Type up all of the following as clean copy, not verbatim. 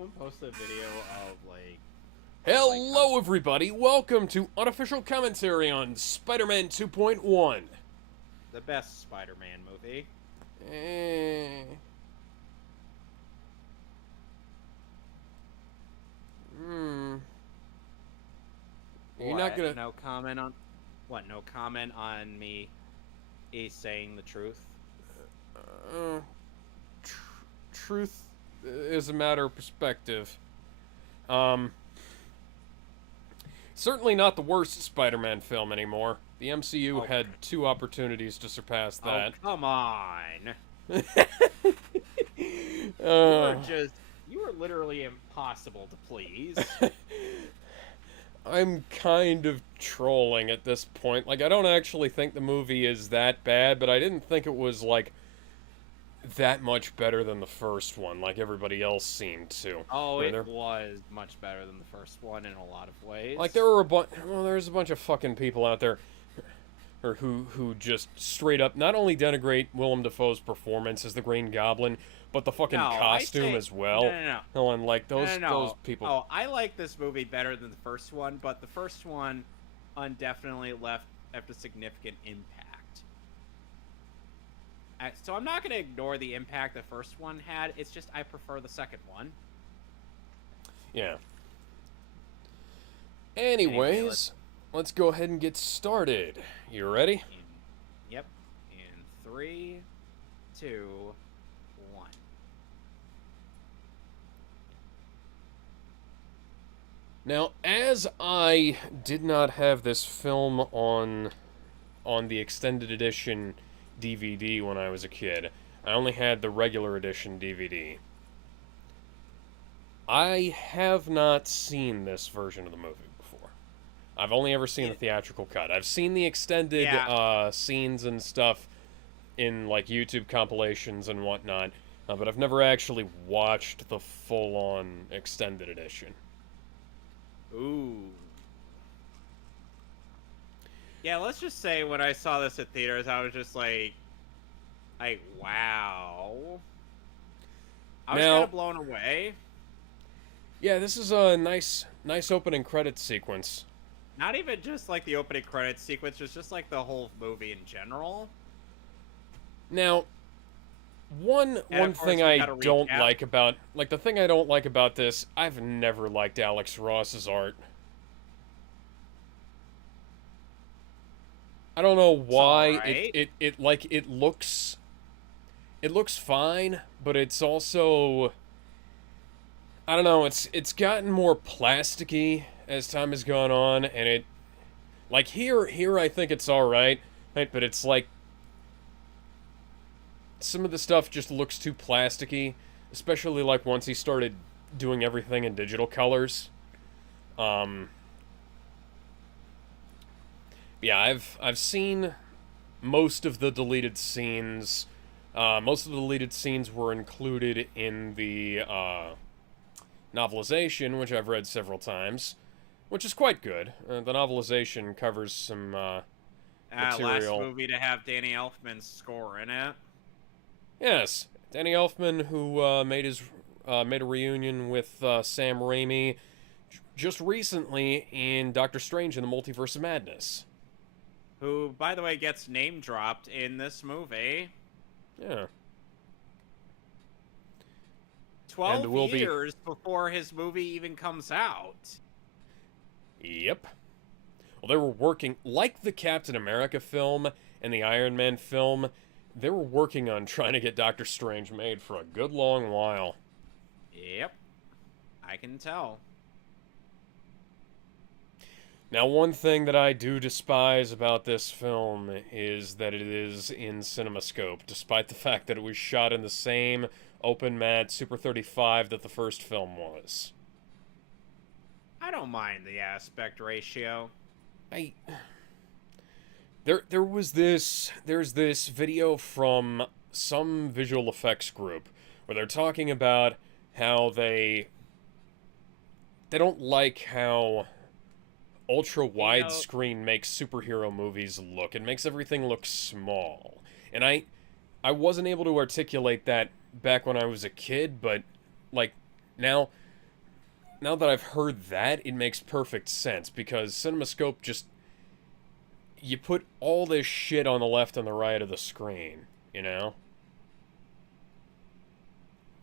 someone posted a video of Hello, everybody. Welcome to Unofficial Commentary on Spider-Man 2.1. the best Spider-Man movie. Eh. Hmm. You're not gonna. No comment on what? No comment on me saying the truth. Truth is a matter of perspective. Certainly not the worst Spider-Man film anymore. The MCU had two opportunities to surpass that. Oh, come on. You were literally impossible to please. I'm kind of trolling at this point. Like, I don't actually think the movie is that bad, but I didn't think it was, like, that much better than the first one, like everybody else seemed to. Oh, it was much better than the first one in a lot of ways. Like, there's a bunch of fucking people out there or who just straight up not only denigrate Willem Dafoe's performance as the Green Goblin, but the fucking costume as well. No. And like those people. Oh, I like this movie better than the first one, but the first one definitely left a significant impact. So I'm not going to ignore the impact the first one had. It's just I prefer the second one. Yeah. Anyways, let's go ahead and get started. You ready? Yep. In 3, 2, 1. Now, as I did not have this film on the extended edition DVD when I was a kid, I only had the regular edition DVD. I have not seen this version of the movie before. I've only ever seen the theatrical cut. I've seen the extended scenes and stuff in like YouTube compilations and whatnot, but I've never actually watched the full-on extended edition. Ooh. Yeah, let's just say when I saw this at theaters, I was just like wow. I was kind of blown away. Yeah, this is a nice opening credits sequence. Not even just like the opening credits sequence, it's just like the whole movie in general. Now, one thing I don't like about, like, the thing I don't like about this, I've never liked Alex Ross's art. I don't know why. Right. It looks fine, but it's also, I don't know, it's gotten more plasticky as time has gone on, and it, like, here I think it's alright, right, but it's like, some of the stuff just looks too plasticky, especially, like, once he started doing everything in digital colors. Yeah, I've seen most of the deleted scenes. Most of the deleted scenes were included in the novelization, which I've read several times, which is quite good. The novelization covers some material. Last movie to have Danny Elfman's score in it. Yes, Danny Elfman, who made a reunion with Sam Raimi just recently in Doctor Strange in the Multiverse of Madness. Who, by the way, gets name dropped in this movie. Yeah. 12 years before his movie even comes out. Yep. Well, they were working, like the Captain America film and the Iron Man film, they were working on trying to get Doctor Strange made for a good long while. Yep. I can tell. Now, one thing that I do despise about this film is that it is in Cinemascope, despite the fact that it was shot in the same open matte Super 35 that the first film was. I don't mind the aspect ratio. There's this video from some visual effects group where they're talking about how they don't like how ultra widescreen makes superhero movies look. It makes everything look small. And I wasn't able to articulate that back when I was a kid, but like now now that I've heard that, it makes perfect sense, because Cinemascope just... You put all this shit on the left and the right of the screen, you know?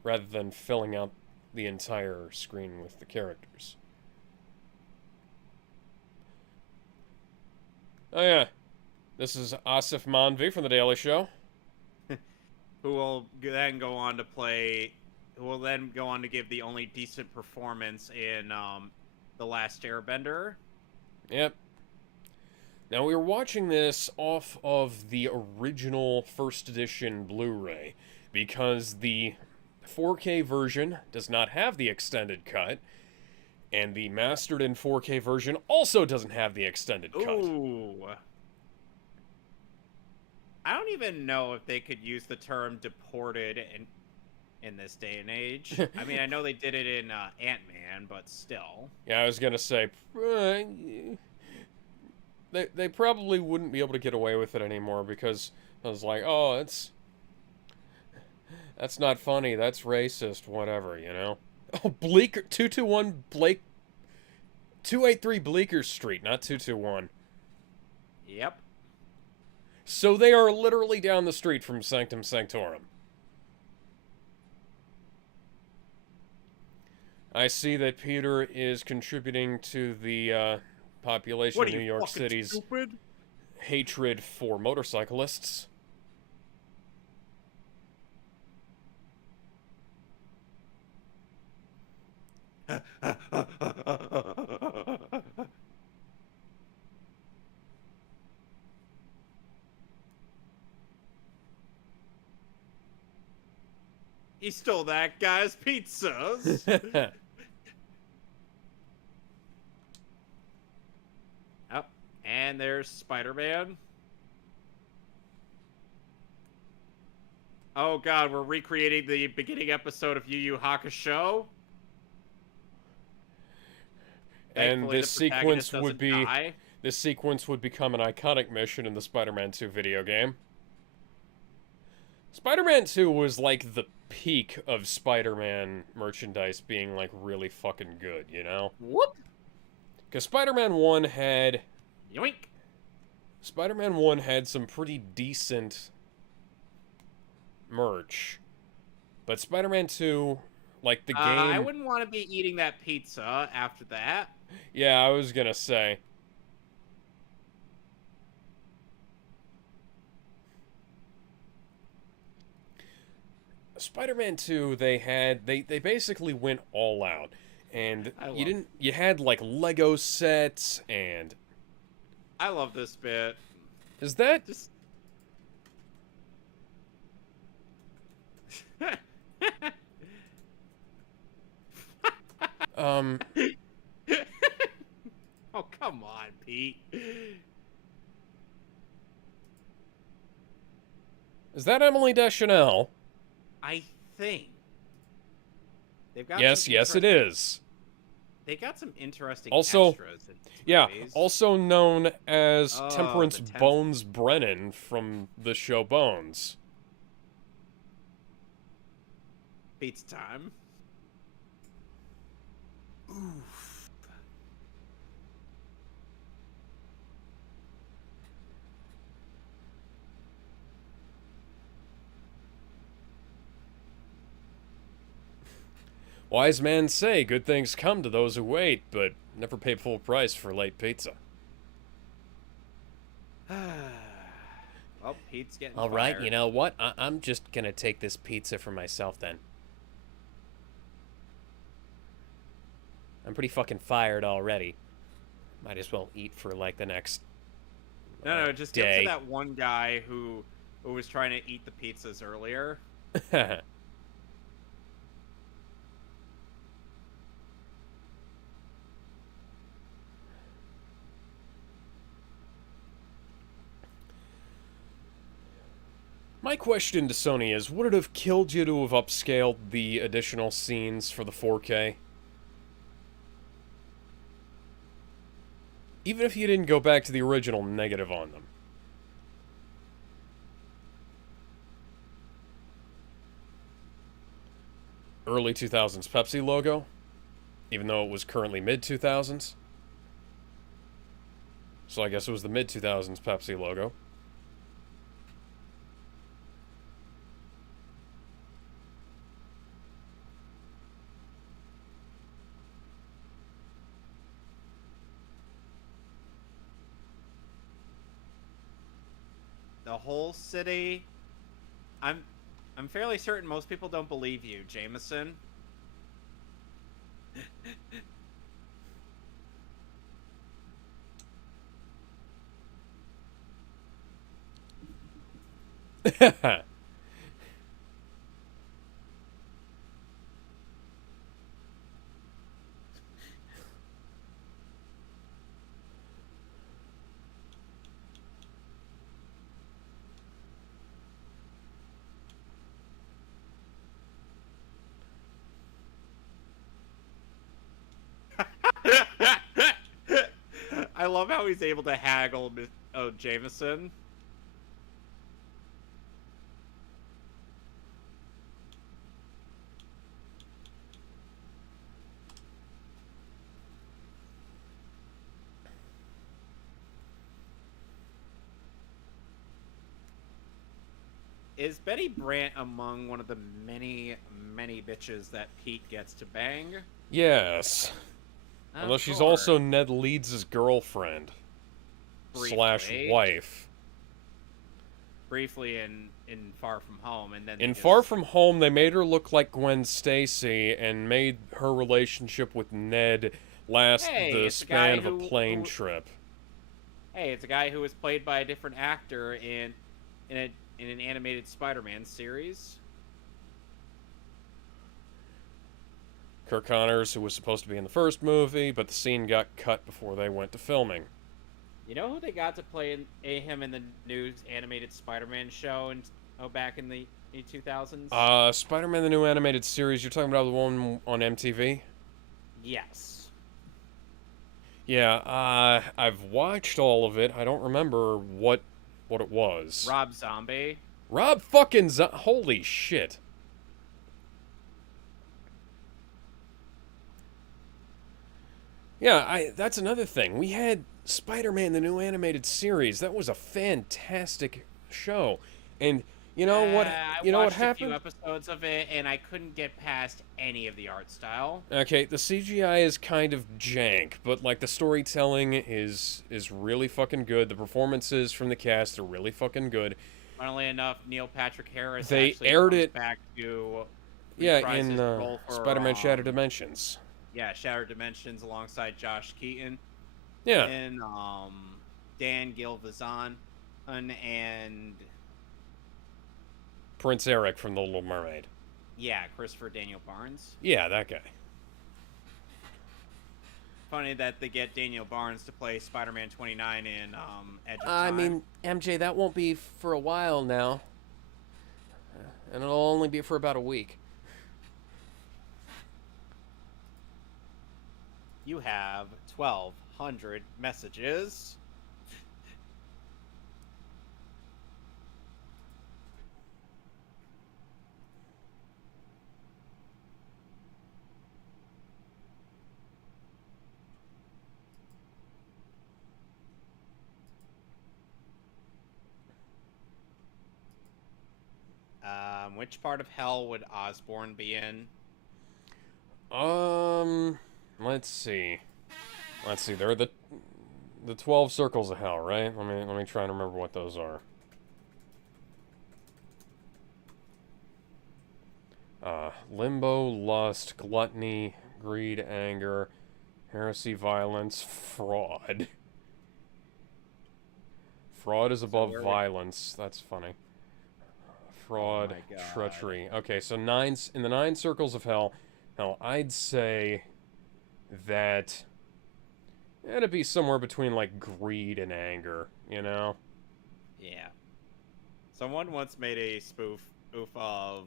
Rather than filling out the entire screen with the characters. Oh yeah, this is Asif Manvi from The Daily Show. Who will then go on to play... Who will then go on to give the only decent performance in The Last Airbender. Yep. Now, we were watching this off of the original first edition Blu-ray, because the 4K version does not have the extended cut, and the mastered in 4K version also doesn't have the extended cut. Ooh. I don't even know if they could use the term deported in this day and age. I mean, I know they did it in Ant-Man, but still. Yeah, I was gonna say... They probably wouldn't be able to get away with it anymore, because I was like, oh, that's not funny, that's racist, whatever, you know? Oh, Bleecker, 221 Blake... 283 Bleecker Street, not 221. Yep. So they are literally down the street from Sanctum Sanctorum. I see that Peter is contributing to the population of New York City's stupid? Hatred for motorcyclists. He stole that guy's pizzas. Oh, and there's Spider-Man. Oh god, we're recreating the beginning episode of Yu Yu Hakusho. And this sequence would be... This sequence would become an iconic mission in the Spider-Man 2 video game. Spider-Man 2 was like the peak of Spider-Man merchandise being like really fucking good, you know? Whoop! Because Spider-Man 1 had... Yoink! Spider-Man 1 had some pretty decent merch. But Spider-Man 2, like the game... I wouldn't want to be eating that pizza after that. Yeah, I was gonna say. Spider-Man 2, they basically went all out. And you had like Lego sets and... I love this bit. Is that... Just... Oh, come on, Pete. Is that Emily Deschanel? I think. They've got yes, it is. They got some interesting also, extras in yeah, movies. Also known as Temperance Bones Brennan from the show Bones. Beats time. Oof. Wise men say good things come to those who wait, but never pay full price for late pizza. Well, Pete's getting All right, fired. you know what? I'm just gonna take this pizza for myself then. I'm pretty fucking fired already. Might as well eat for like the next No, just day. get to that one guy who was trying to eat the pizzas earlier. My question to Sony is, would it have killed you to have upscaled the additional scenes for the 4K? Even if you didn't go back to the original negative on them. Early 2000s Pepsi logo? even though it was currently mid-2000s. So I guess it was the mid-2000s Pepsi logo. The whole city. I'm fairly certain most people don't believe you, Jameson. I love how he's able to haggle Jameson. Is Betty Brant among one of the many, many bitches that Pete gets to bang? Yes. Although she's also Ned Leeds' girlfriend. Briefly. / wife. Briefly in Far From Home, and then in Far From Home, they made her look like Gwen Stacy and made her relationship with Ned last the span of a plane trip. Hey, it's a guy who was played by a different actor in an animated Spider-Man series. Kirk Connors, who was supposed to be in the first movie, but the scene got cut before they went to filming. You know who they got to play him in the new animated Spider-Man show back in the 2000s? Spider-Man the new animated series, you're talking about the one on MTV? Yes. Yeah, I've watched all of it. I don't remember what it was. Rob Zombie. Rob fucking holy shit. Yeah, that's another thing. We had Spider-Man the new animated series. That was a fantastic show. And you know what? You know what happened? I watched a few episodes of it, and I couldn't get past any of the art style. Okay, the CGI is kind of jank, but like the storytelling is really fucking good. The performances from the cast are really fucking good. Funnily enough, Neil Patrick Harris they actually aired comes it back to in Spider-Man Shattered Dimensions. Yeah, Shattered Dimensions alongside Josh Keaton. Yeah. And Dan Gilvezan and Prince Eric from The Little Mermaid. Yeah, Christopher Daniel Barnes. Yeah, that guy. Funny that they get Daniel Barnes to play Spider-Man 29 in Edge of Time. I mean, MJ, that won't be for a while now. And it'll only be for about a week. You have 1,200 messages. Which part of hell would Osborn be in? Let's see. There are the 12 circles of hell, right? Let me try and remember what those are. Limbo, lust, gluttony, greed, anger, heresy, violence, fraud. Fraud is above violence. That's funny. Fraud, treachery. Okay, so in the 9 circles of hell, I'd say that it'd be somewhere between like greed and anger, you know? Yeah. Someone once made a spoof of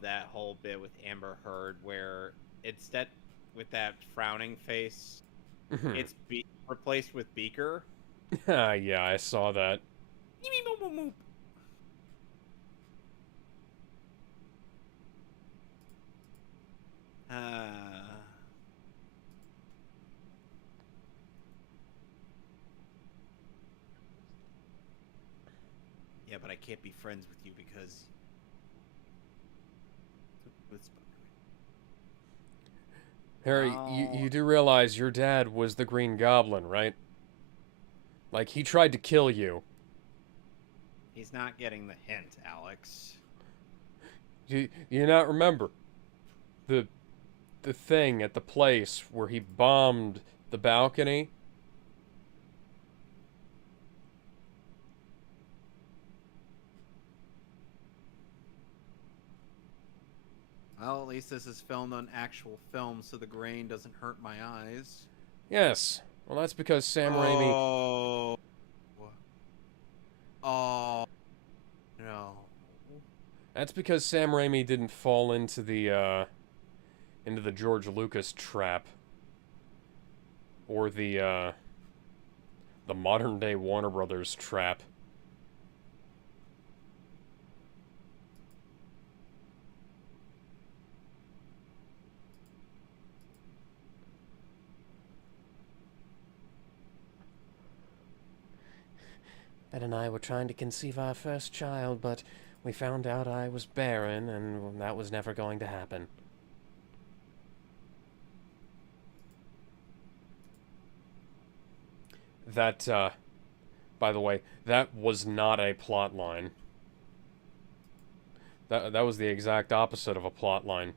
that whole bit with Amber Heard, where instead with that frowning face, it's replaced with Beaker. Yeah, I saw that. but I can't be friends with you because... Harry, you do realize your dad was the Green Goblin, right? Like, he tried to kill you. He's not getting the hint, Alex. Do you not remember the thing at the place where he bombed the balcony? Well, at least this is filmed on actual film, so the grain doesn't hurt my eyes. Yes. Well, that's because Sam Raimi... Oh. No. That's because Sam Raimi didn't fall into the George Lucas trap. Or the modern-day Warner Brothers trap. Ed and I were trying to conceive our first child, but we found out I was barren, and that was never going to happen. That, by the way, that was not a plot line. That was the exact opposite of a plot line.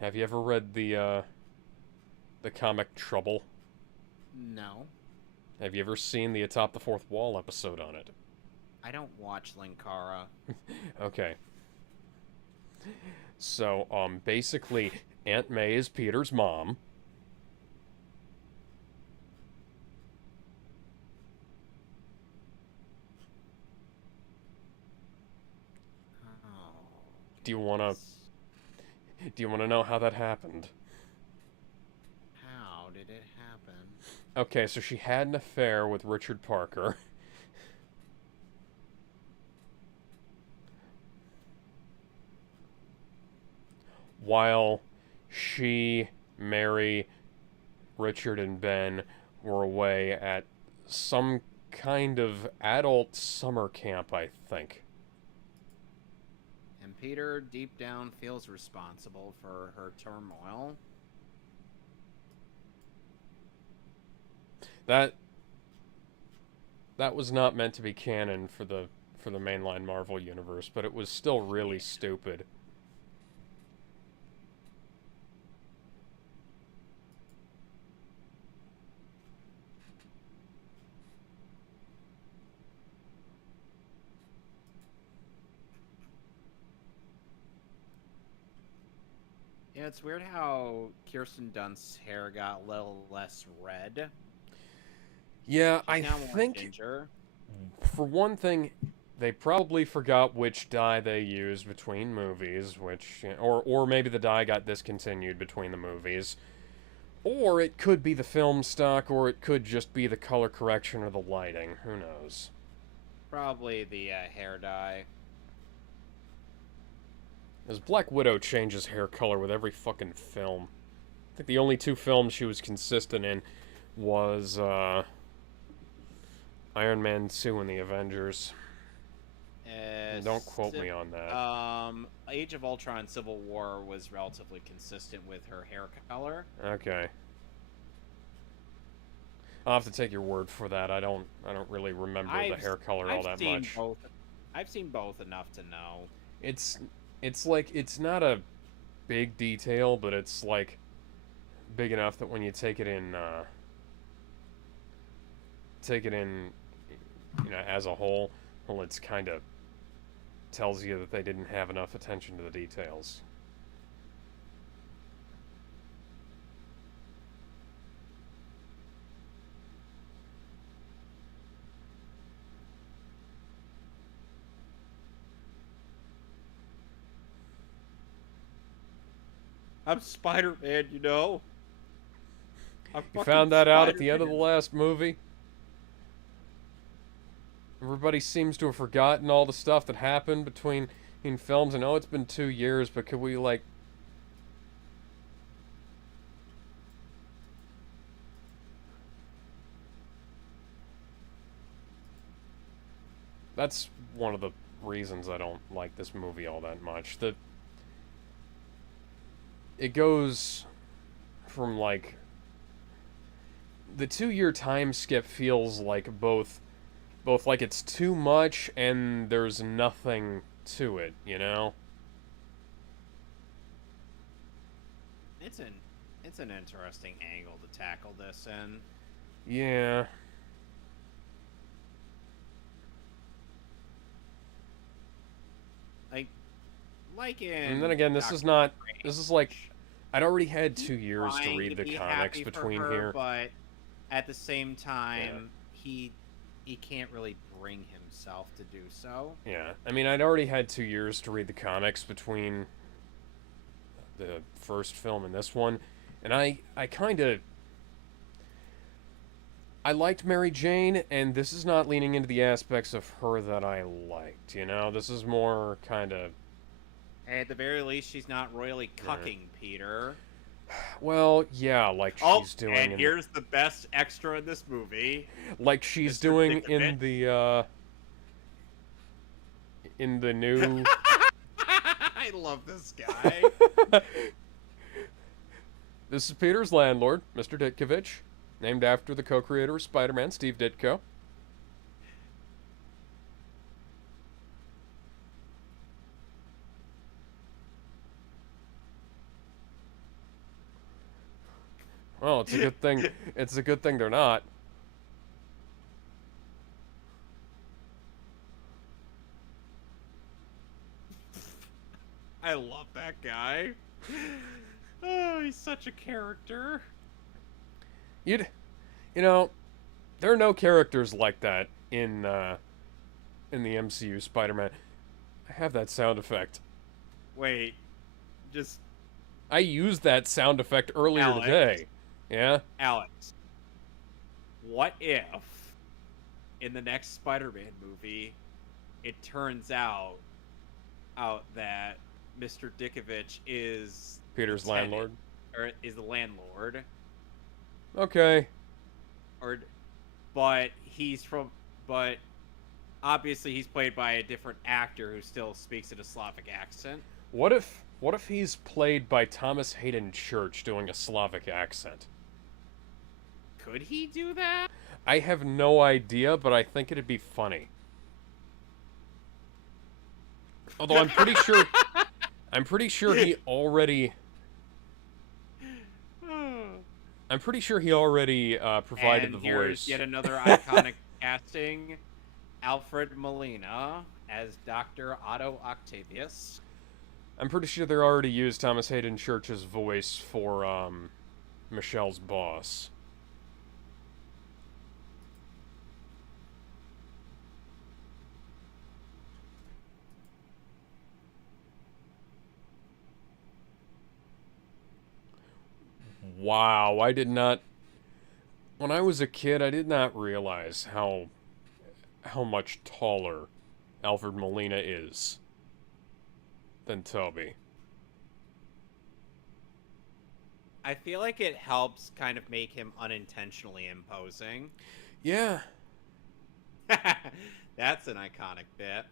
Have you ever read the comic Trouble? No. Have you ever seen the Atop the Fourth Wall episode on it? I don't watch Linkara. Okay. So, basically, Aunt May is Peter's mom. Oh. Do you wanna know how that happened? How did it happen? Okay, so she had an affair with Richard Parker. While she, Mary, Richard, and Ben were away at some kind of adult summer camp, I think. And Peter, deep down, feels responsible for her turmoil. That was not meant to be canon for the mainline Marvel universe, but it was still really stupid. Yeah, it's weird how Kirsten Dunst's hair got a little less red. Yeah, She's I now more think, ginger. for one thing, they probably forgot which dye they used between movies, or maybe the dye got discontinued between the movies. Or it could be the film stock, or it could just be the color correction or the lighting. Who knows? Probably the hair dye. As Black Widow changes hair color with every fucking film. I think the only two films she was consistent in was Iron Man 2 and the Avengers. Don't quote me on that. Age of Ultron Civil War was relatively consistent with her hair color. Okay. I'll have to take your word for that. I don't really remember the hair color all that much. I've seen both enough to know. It's like, it's not a big detail, but it's like big enough that when you take it in, as a whole, well, it's kind of tells you that they didn't have enough attention to the details. I'm Spider-Man, you know? You found that out at the end of the last movie? Everybody seems to have forgotten all the stuff that happened between films. I know it's been 2 years, but could we, like... That's one of the reasons I don't like this movie all that much. It goes from, like, the 2-year time skip feels like both like it's too much and there's nothing to it, you know? It's an interesting angle to tackle this in. Yeah. Like in. And then again, this Doctor is not. Strange, This is like, I'd already had 2 years to trying read the be comics happy for between her, here. but at the same time, he can't really bring himself to do so. Yeah, I mean, I'd already had 2 years to read the comics between the first film and this one, and I kind of. I liked Mary Jane, and this is not leaning into the aspects of her that I liked, you know? This is more kind of. At the very least, she's not royally cucking Peter. Well, yeah, like she's doing. And here's the best extra in this movie. Like she's Mr. doing Dickovich. in the new. I love this guy. This is Peter's landlord, Mr. Ditkovich, named after the co-creator of Spider-Man, Steve Ditko. Well, it's a good thing. It's a good thing they're not. I love that guy. Oh, he's such a character. You know, there are no characters like that in the MCU Spider-Man. I have that sound effect. Wait, just I used that sound effect earlier Alex. today. Yeah? Alex. What if in the next Spider-Man movie it turns out that Mr. Dickovich is Peter's landlord? Or is the landlord. Okay. But obviously he's played by a different actor who still speaks in a Slavic accent. What if he's played by Thomas Hayden Church doing a Slavic accent? Could he do that? I have no idea, but I think it'd be funny. Although I'm pretty sure he already provided and the here's voice. yet another iconic casting. Alfred Molina as Dr. Otto Octavius. I'm pretty sure they already used Thomas Hayden Church's voice for Michelle's boss. Wow, I did not. When I was a kid, I did not realize how much taller Alfred Molina is than Toby. I feel like it helps kind of make him unintentionally imposing. Yeah. That's an iconic bit.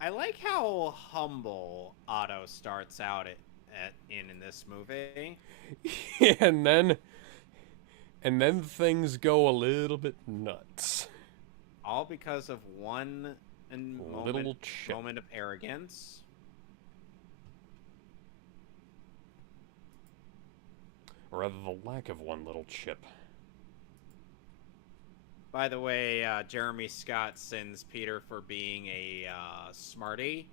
I like how humble Otto starts out in this movie. Yeah, and then things go a little bit nuts. All because of one moment of arrogance. Or rather, the lack of one little chip. By the way, Jeremy Scott sins Peter for being a smarty.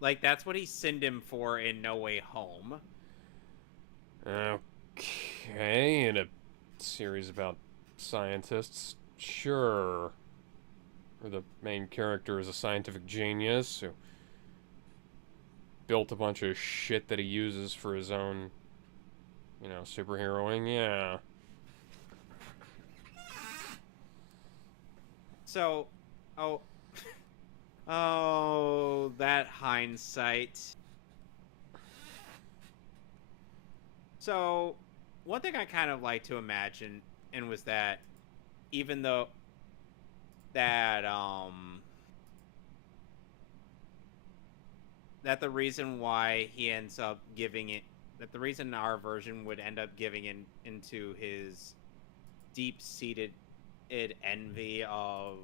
Like, that's what he sinned him for in No Way Home. Okay, in a series about scientists, sure. Where the main character is a scientific genius who built a bunch of shit that he uses for his own, superheroing, yeah. So, oh, oh, that hindsight. So, one thing I kind of like to imagine, and was that even though that that the reason why he ends up giving it, that the reason our version would end up giving into his deep-seated envy of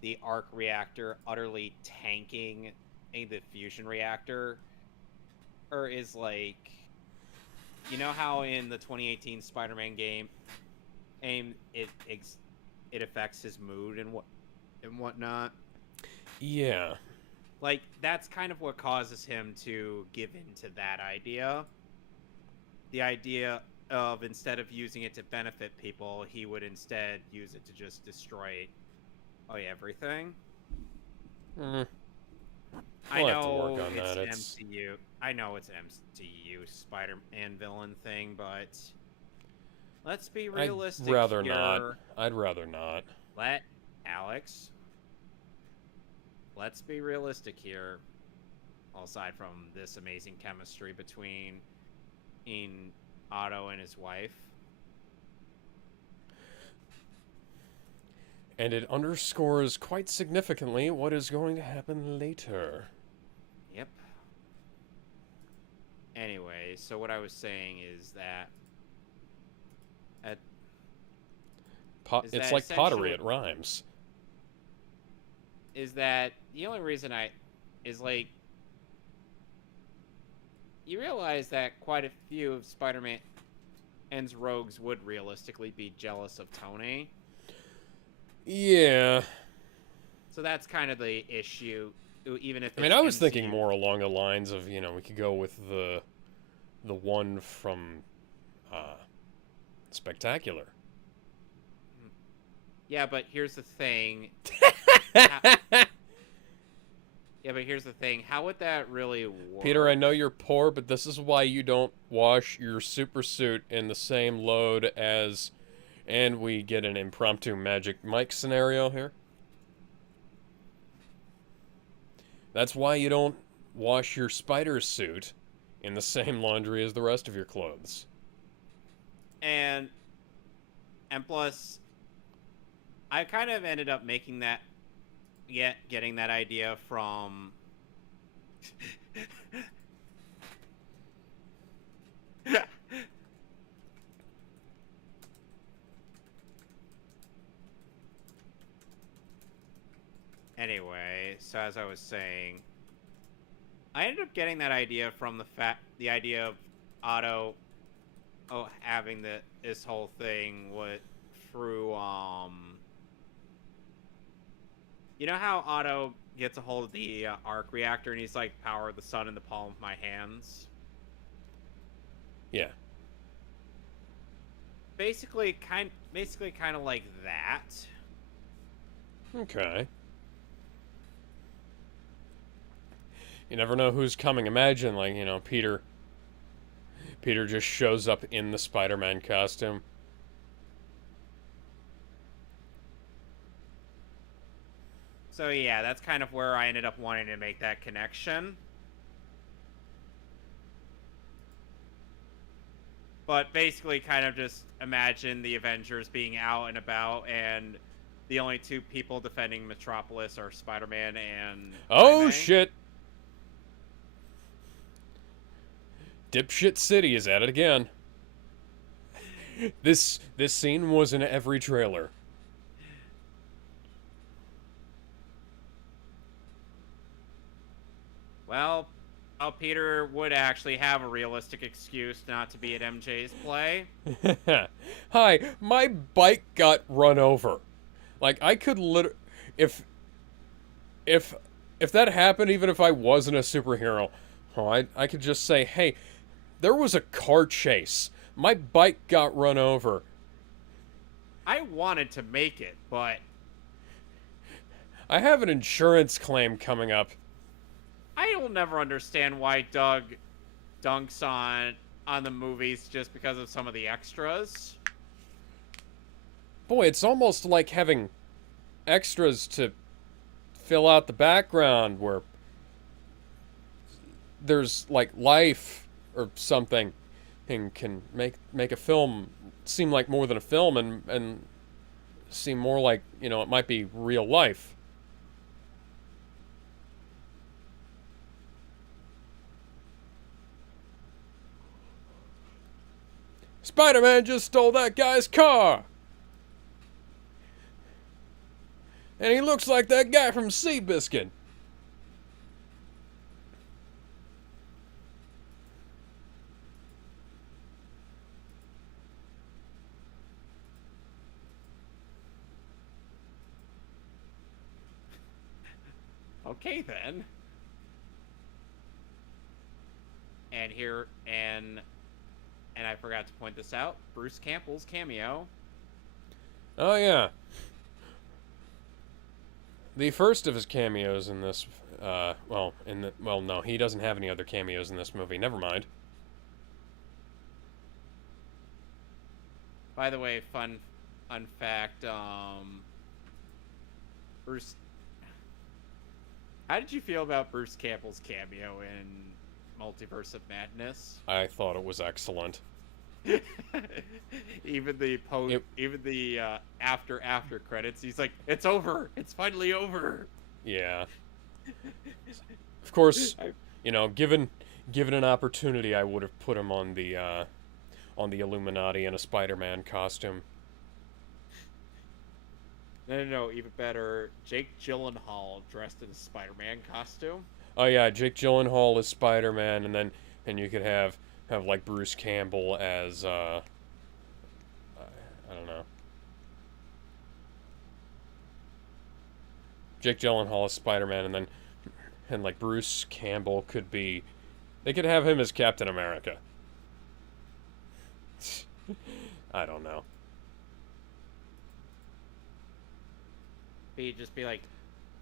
the arc reactor utterly tanking the fusion reactor, or is like, you know how in the 2018 Spider-Man game, it affects his mood and whatnot. Yeah. Like, that's kind of what causes him to give into that idea. The idea of, instead of using it to benefit people, he would instead use it to just destroy everything. We'll I have to know work on it's that. an MCU. I know it's an MCU Spider-Man villain thing, but let's be realistic. I'd rather here. not. I'd rather not. Let's be realistic here. Aside from this amazing chemistry between Otto and his wife. And it underscores quite significantly what is going to happen later. Yep. Anyway, so what I was saying is that it's like pottery, it rhymes. Is that the only reason you realize that quite a few of Spider-Man's rogues would realistically be jealous of Tony. Yeah. So that's kind of the issue, even if I mean, I was thinking more along the lines of, we could go with the one from Spectacular. Yeah, but here's the thing. How would that really work? Peter, I know you're poor, but this is why you don't wash your super suit in the same load as... And we get an impromptu Magic Mike scenario here. That's why you don't wash your spider suit in the same laundry as the rest of your clothes. And plus, I kind of ended up making that... getting that idea from... Anyway, so as I was saying, I ended up getting that idea from the idea of Otto having this whole thing through you know how Otto gets a hold of the arc reactor and he's like, power of the sun in the palm of my hands? Yeah. Basically kind of like that. Okay. You never know who's coming. Imagine, like, Peter just shows up in the Spider-Man costume. So yeah, that's kind of where I ended up wanting to make that connection. But basically kind of just imagine the Avengers being out and about, and the only two people defending Metropolis are Spider-Man and... Oh, shit! Dipshit City is at it again. This scene was in every trailer. Well, Peter would actually have a realistic excuse not to be at MJ's play. Hi, my bike got run over. Like, I could if that happened, even if I wasn't a superhero, I could just say, hey, there was a car chase. My bike got run over. I wanted to make it, but... I have an insurance claim coming up. I will never understand why Doug dunks on the movies just because of some of the extras. Boy, it's almost like having extras to fill out the background where there's like life or something and can make a film seem like more than a film and seem more like, you know, it might be real life. Spider-Man just stole that guy's car. And he looks like that guy from Seabiscuit. Okay then. And I forgot to point this out, Bruce Campbell's cameo. Oh yeah. The first of his cameos in this well, no, he doesn't have any other cameos in this movie. Never mind. By the way, fun fact, Bruce, how did you feel about Bruce Campbell's cameo in Multiverse of Madness? I thought it was excellent. Even the after credits, he's like, "It's over! It's finally over!" Yeah. Of course, you know, given an opportunity, I would have put him on the Illuminati in a Spider-Man costume. No, even better, Jake Gyllenhaal dressed in a Spider-Man costume. Oh yeah, Jake Gyllenhaal is Spider-Man, and you could have like Bruce Campbell as I don't know. Jake Gyllenhaal is Spider-Man, and like Bruce Campbell could be, they could have him as Captain America. I don't know. He'd just be like,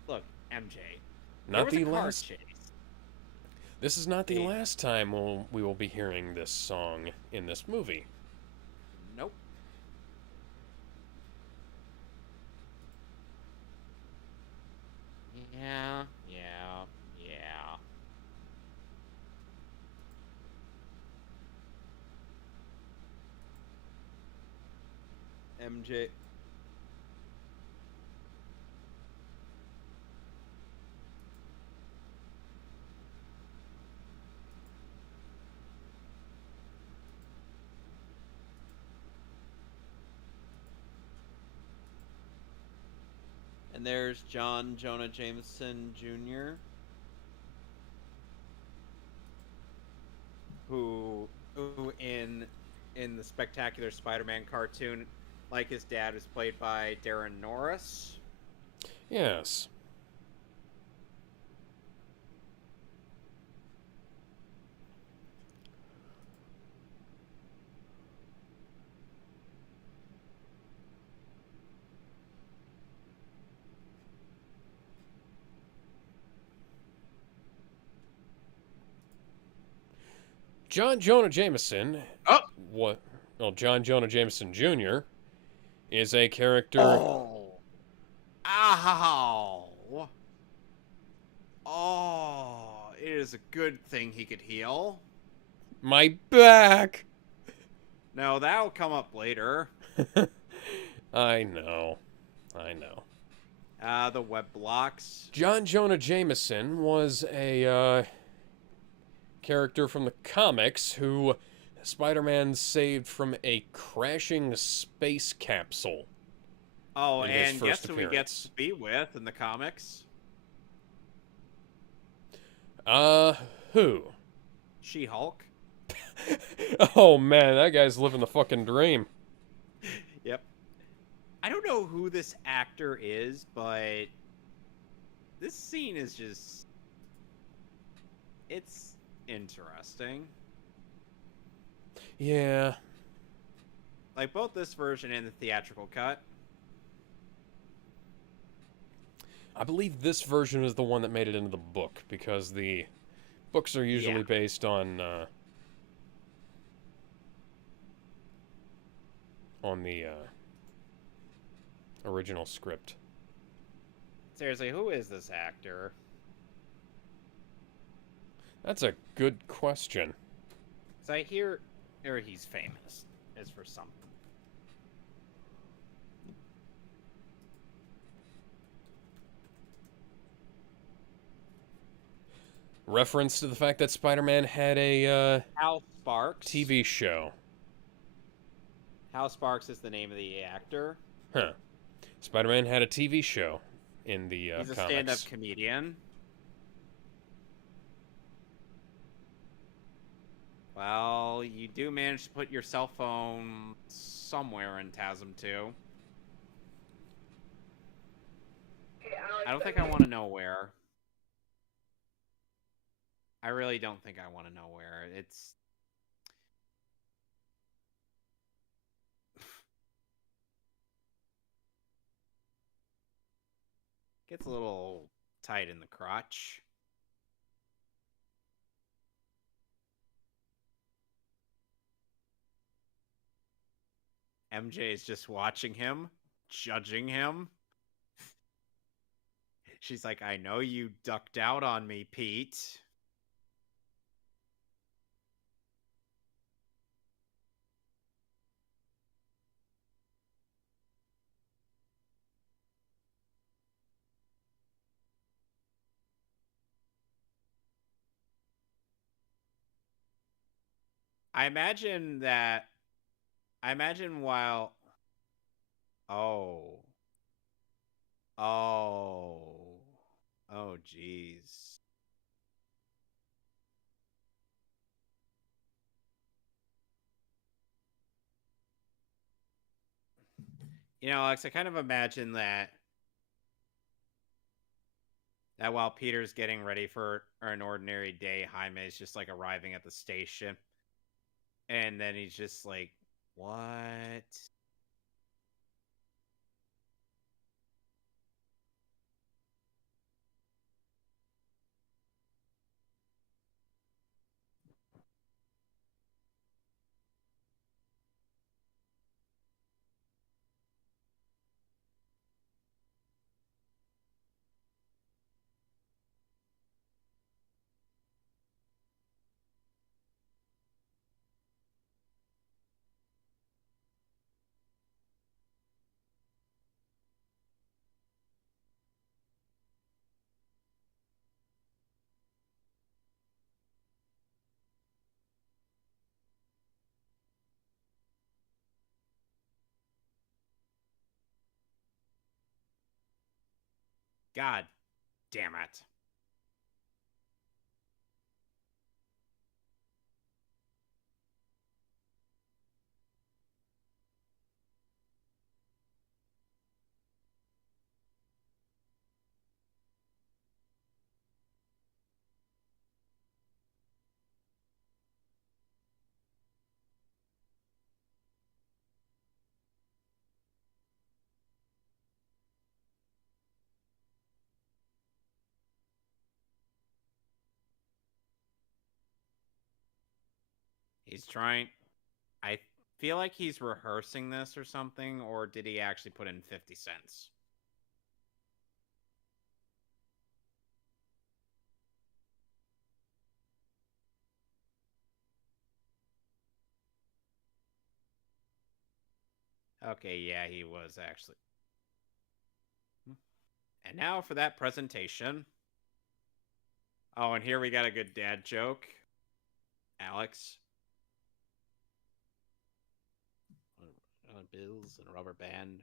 "Look, MJ, Not the there was a car last. chase." This is not the last time we will be hearing this song in this movie. Nope. Yeah. MJ. And there's John Jonah Jameson Jr., who in the Spectacular Spider-Man cartoon, like his dad, was played by Darren Norris. Yes. John Jonah Jameson. Oh! What? Well, John Jonah Jameson Jr. is a character. Oh! Ow! Oh! It is a good thing he could heal. My back! No, that'll come up later. I know. The web blocks. John Jonah Jameson was a character from the comics who Spider-Man saved from a crashing space capsule. Oh, and guess who he gets to be with in the comics? Who? She-Hulk. Oh man, that guy's living the fucking dream. Yep. I don't know who this actor is, but this scene is just... it's interesting. Yeah. Like, both this version and the theatrical cut. I believe this version is the one that made it into the book, because the books are usually based on the original script. Seriously, who is this actor? That's a good question. Because I hear he's famous. Is for something. Reference to the fact that Spider-Man had a Hal Sparks. TV show. Hal Sparks is the name of the actor. Huh. Spider-Man had a TV show in the He's a comics. stand-up comedian. Well, you do manage to put your cell phone somewhere in TASM 2. I don't think I want to know where. I really don't think I want to know where. It's... Gets a little tight in the crotch. MJ is just watching him, judging him. She's like, I know you ducked out on me, Pete. I imagine while... Oh. Oh. Oh, jeez. You know, Alex, I kind of imagine that while Peter's getting ready for an ordinary day, Jaime is just like arriving at the station. And then he's just like, what? God damn it. He's trying... I feel like he's rehearsing this or something, or did he actually put in 50 cents? Okay, yeah, he was actually. And now for that presentation. Oh, and here we got a good dad joke. Alex. Bills and a rubber band.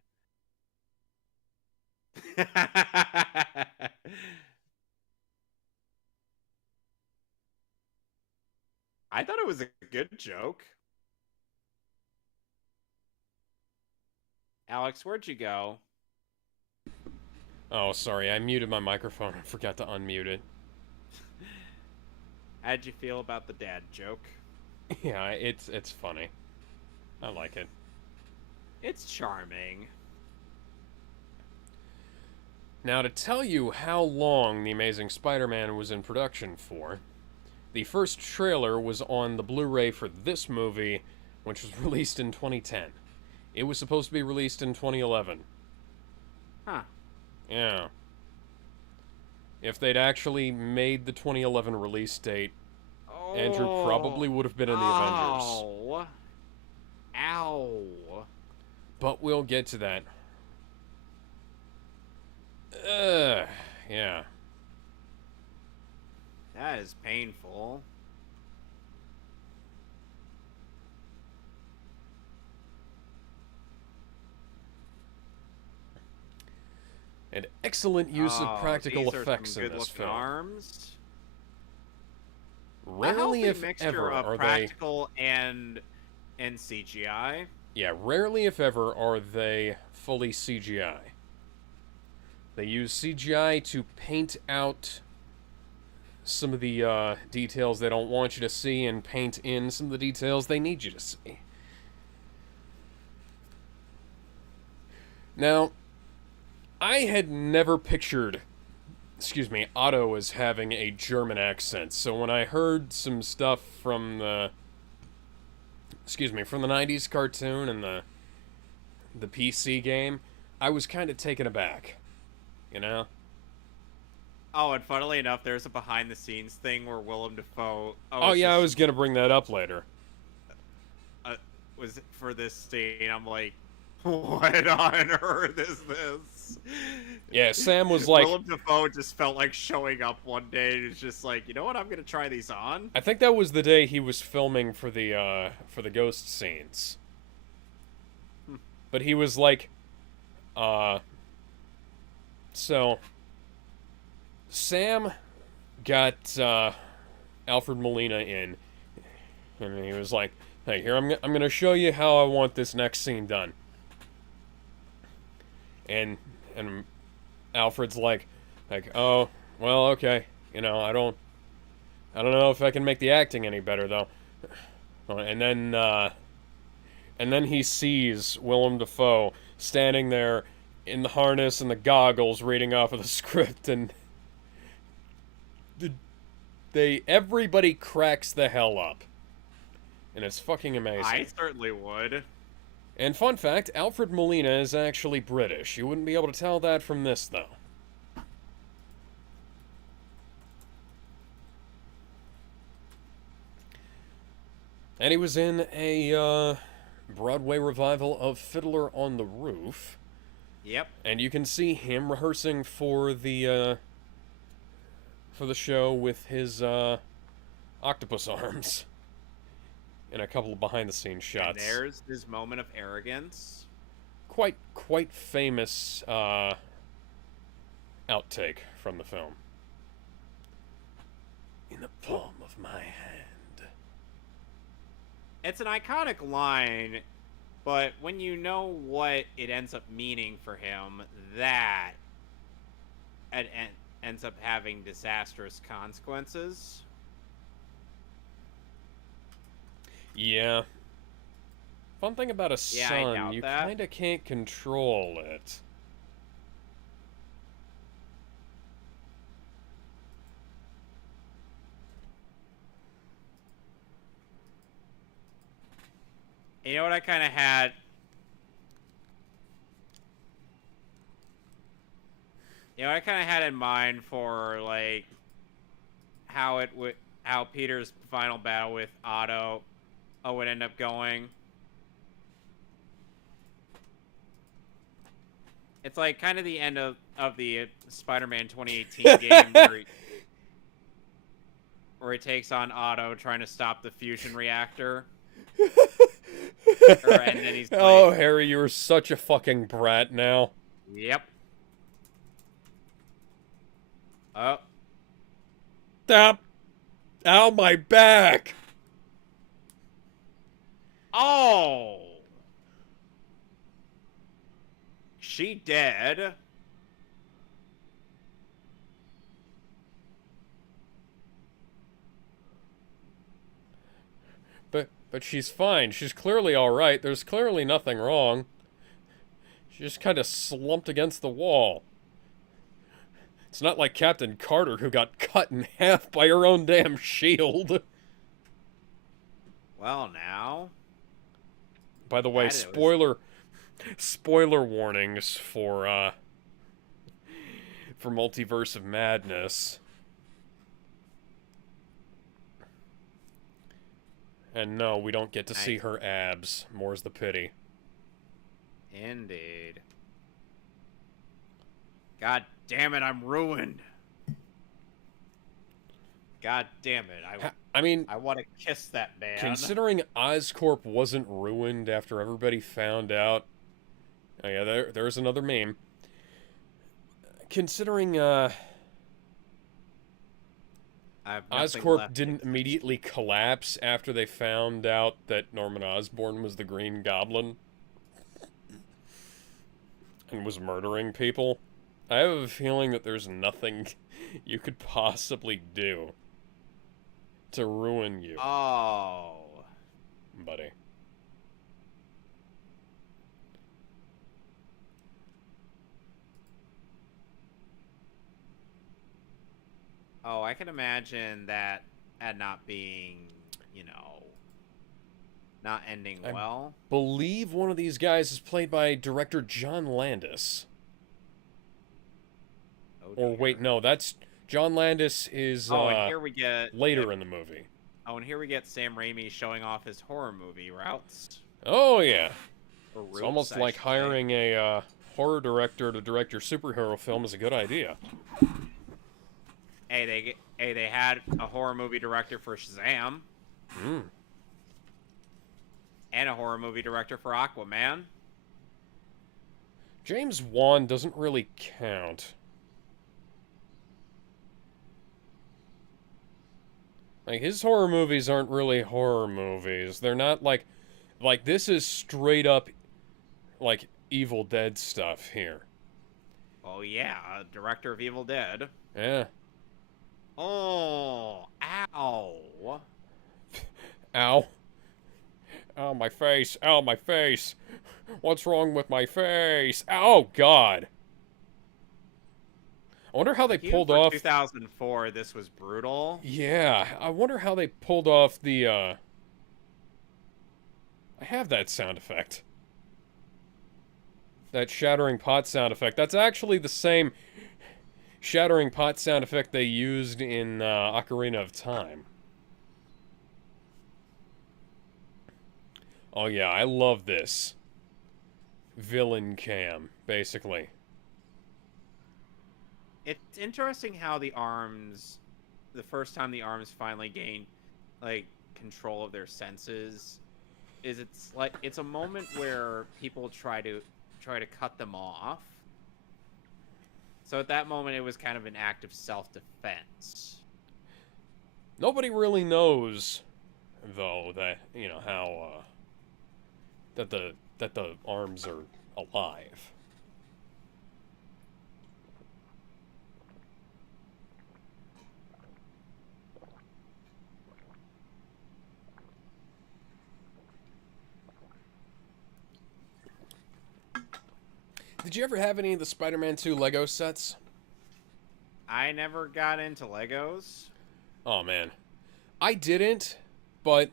I thought it was a good joke. Alex, where'd you go? Oh, sorry, I muted my microphone. I forgot to unmute it. How'd you feel about the dad joke? Yeah, it's funny. I like it. It's charming. Now, to tell you how long The Amazing Spider-Man was in production for, the first trailer was on the Blu-ray for this movie, which was released in 2010. It was supposed to be released in 2011. Huh. Yeah. If they'd actually made the 2011 release date, Andrew Oh. probably would have been in the Avengers. Ow. Ow. But we'll get to that. Yeah. That is painful. And excellent use of practical these effects are some in this good-looking film. arms. Rarely, A if mixture ever, of are they... practical and CGI. Yeah, rarely, if ever, are they fully CGI. They use CGI to paint out some of the details they don't want you to see and paint in some of the details they need you to see. Now, I had never pictured, Otto as having a German accent, so when I heard some stuff from the, from the 90s cartoon and the PC game, I was kind of taken aback, you know? Oh, and funnily enough, there's a behind-the-scenes thing where Willem Dafoe... Oh yeah, I was gonna bring that up later. Was for this scene, I'm like, what on earth is this? Yeah, Sam was like... Willem Dafoe just felt like showing up one day and was just like, you know what, I'm gonna try these on. I think that was the day he was filming for the ghost scenes. But he was like, so... Sam got Alfred Molina in, and he was like, "Hey, here I'm gonna show you how I want this next scene done." And Alfred's like, "Oh, well, okay, you know, I don't know if I can make the acting any better though." And then he sees Willem Dafoe standing there in the harness and the goggles, reading off of the script, and everybody cracks the hell up. And it's fucking amazing. I certainly would. And fun fact, Alfred Molina is actually British. You wouldn't be able to tell that from this, though. And he was in a Broadway revival of Fiddler on the Roof. Yep. And you can see him rehearsing for the show with his octopus arms in a couple of behind-the-scenes shots. And there's his moment of arrogance. Quite famous outtake from the film. In the palm of my hand. It's an iconic line, but when you know what it ends up meaning for him, that ends up having disastrous consequences. Yeah. Fun thing about a son, you kind of can't control it. You know what I kind of had? You know, I kind of had in mind for, like, how Peter's final battle with Otto would end up going. It's like kind of the end of the Spider-Man 2018 game where he takes on Otto trying to stop the fusion reactor. And then he's oh, like, Harry, you're such a fucking brat now. Yep. Oh. Stop. Ow, my back. Oh. She dead. But she's fine. She's clearly alright. There's clearly nothing wrong. She just kind of slumped against the wall. It's not like Captain Carter, who got cut in half by her own damn shield. Well, now. By the way, spoiler warnings for for Multiverse of Madness. And no, we don't get to see her abs. More's the pity. Indeed. God damn it, I'm ruined. God damn it. I mean, I want to kiss that man. Considering Oscorp wasn't ruined after everybody found out. Oh yeah, there's another meme. Considering Oscorp didn't immediately collapse after they found out that Norman Osborn was the Green Goblin and was murdering people, I have a feeling that there's nothing you could possibly do to ruin you. Oh. Buddy. Oh, I can imagine that not being, not ending well. I believe one of these guys is played by director John Landis. Oh, or wait, no, that's John Landis is and here we get later in the movie. Oh, and here we get Sam Raimi showing off his horror movie routes. Oh yeah. Roots, it's almost like hiring a horror director to direct your superhero film is a good idea. Hey, they had a horror movie director for Shazam. And a horror movie director for Aquaman. James Wan doesn't really count. Like, his horror movies aren't really horror movies. They're not like this is straight up, like, Evil Dead stuff here. Oh yeah, director of Evil Dead. Yeah. Oh, ow. Ow. Ow, my face. Ow, my face. What's wrong with my face? Oh, God. I wonder how they pulled off... 2004, this was brutal. Yeah, I wonder how they pulled off the, I have that sound effect. That shattering pot sound effect. That's actually the same shattering pot sound effect they used in Ocarina of Time. Oh yeah, I love this. Villain cam, basically. It's interesting how the first time the arms finally gain, like, control of their senses, it's a moment where people try to cut them off. So at that moment, it was kind of an act of self-defense. Nobody really knows, though, that, how, that the arms are alive. Did you ever have any of the Spider-Man 2 Lego sets? I never got into Legos. Oh, man. I didn't, but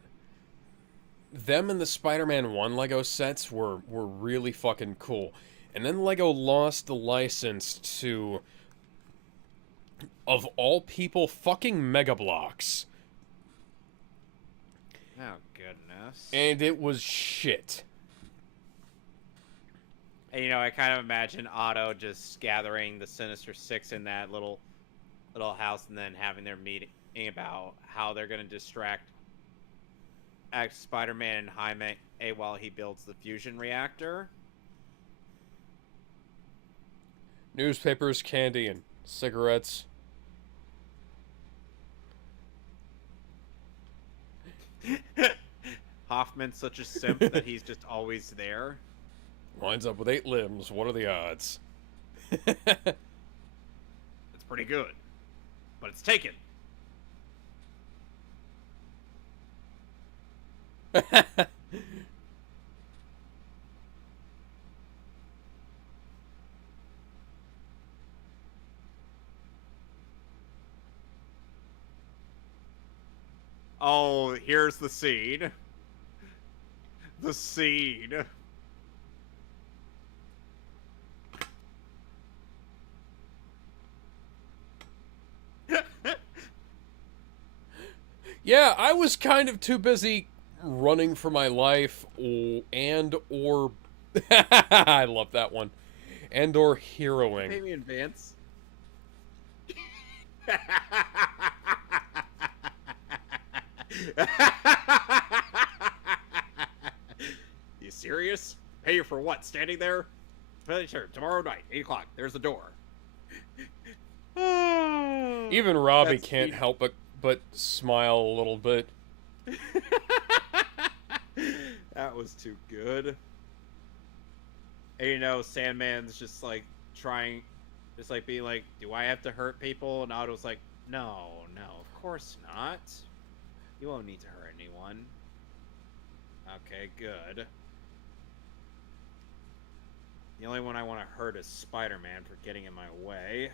them and the Spider-Man 1 Lego sets were really fucking cool. And then Lego lost the license to, of all people, fucking Mega Bloks. Oh, goodness. And it was shit. And, I kind of imagine Otto just gathering the Sinister Six in that little house and then having their meeting about how they're going to distract Spider-Man and Jaime while he builds the fusion reactor. Newspapers, candy, and cigarettes. Hoffman's such a simp that he's just always there. Winds up with 8 limbs. What are the odds? It's pretty good. But it's taken. Oh, here's the seed. The seed. Yeah, I was kind of too busy running for my life, or I love that one, and or heroing. Pay me in advance. You serious? Pay you for what? Standing there? Sure. Tomorrow night, 8 o'clock. There's the door. Even Robbie That's can't help but smile a little bit. That was too good. And you know, Sandman's just like trying, just like being like, do I have to hurt people? And Otto's like, no, of course not. You won't need to hurt anyone. Okay, good. The only one I want to hurt is Spider-Man for getting in my way.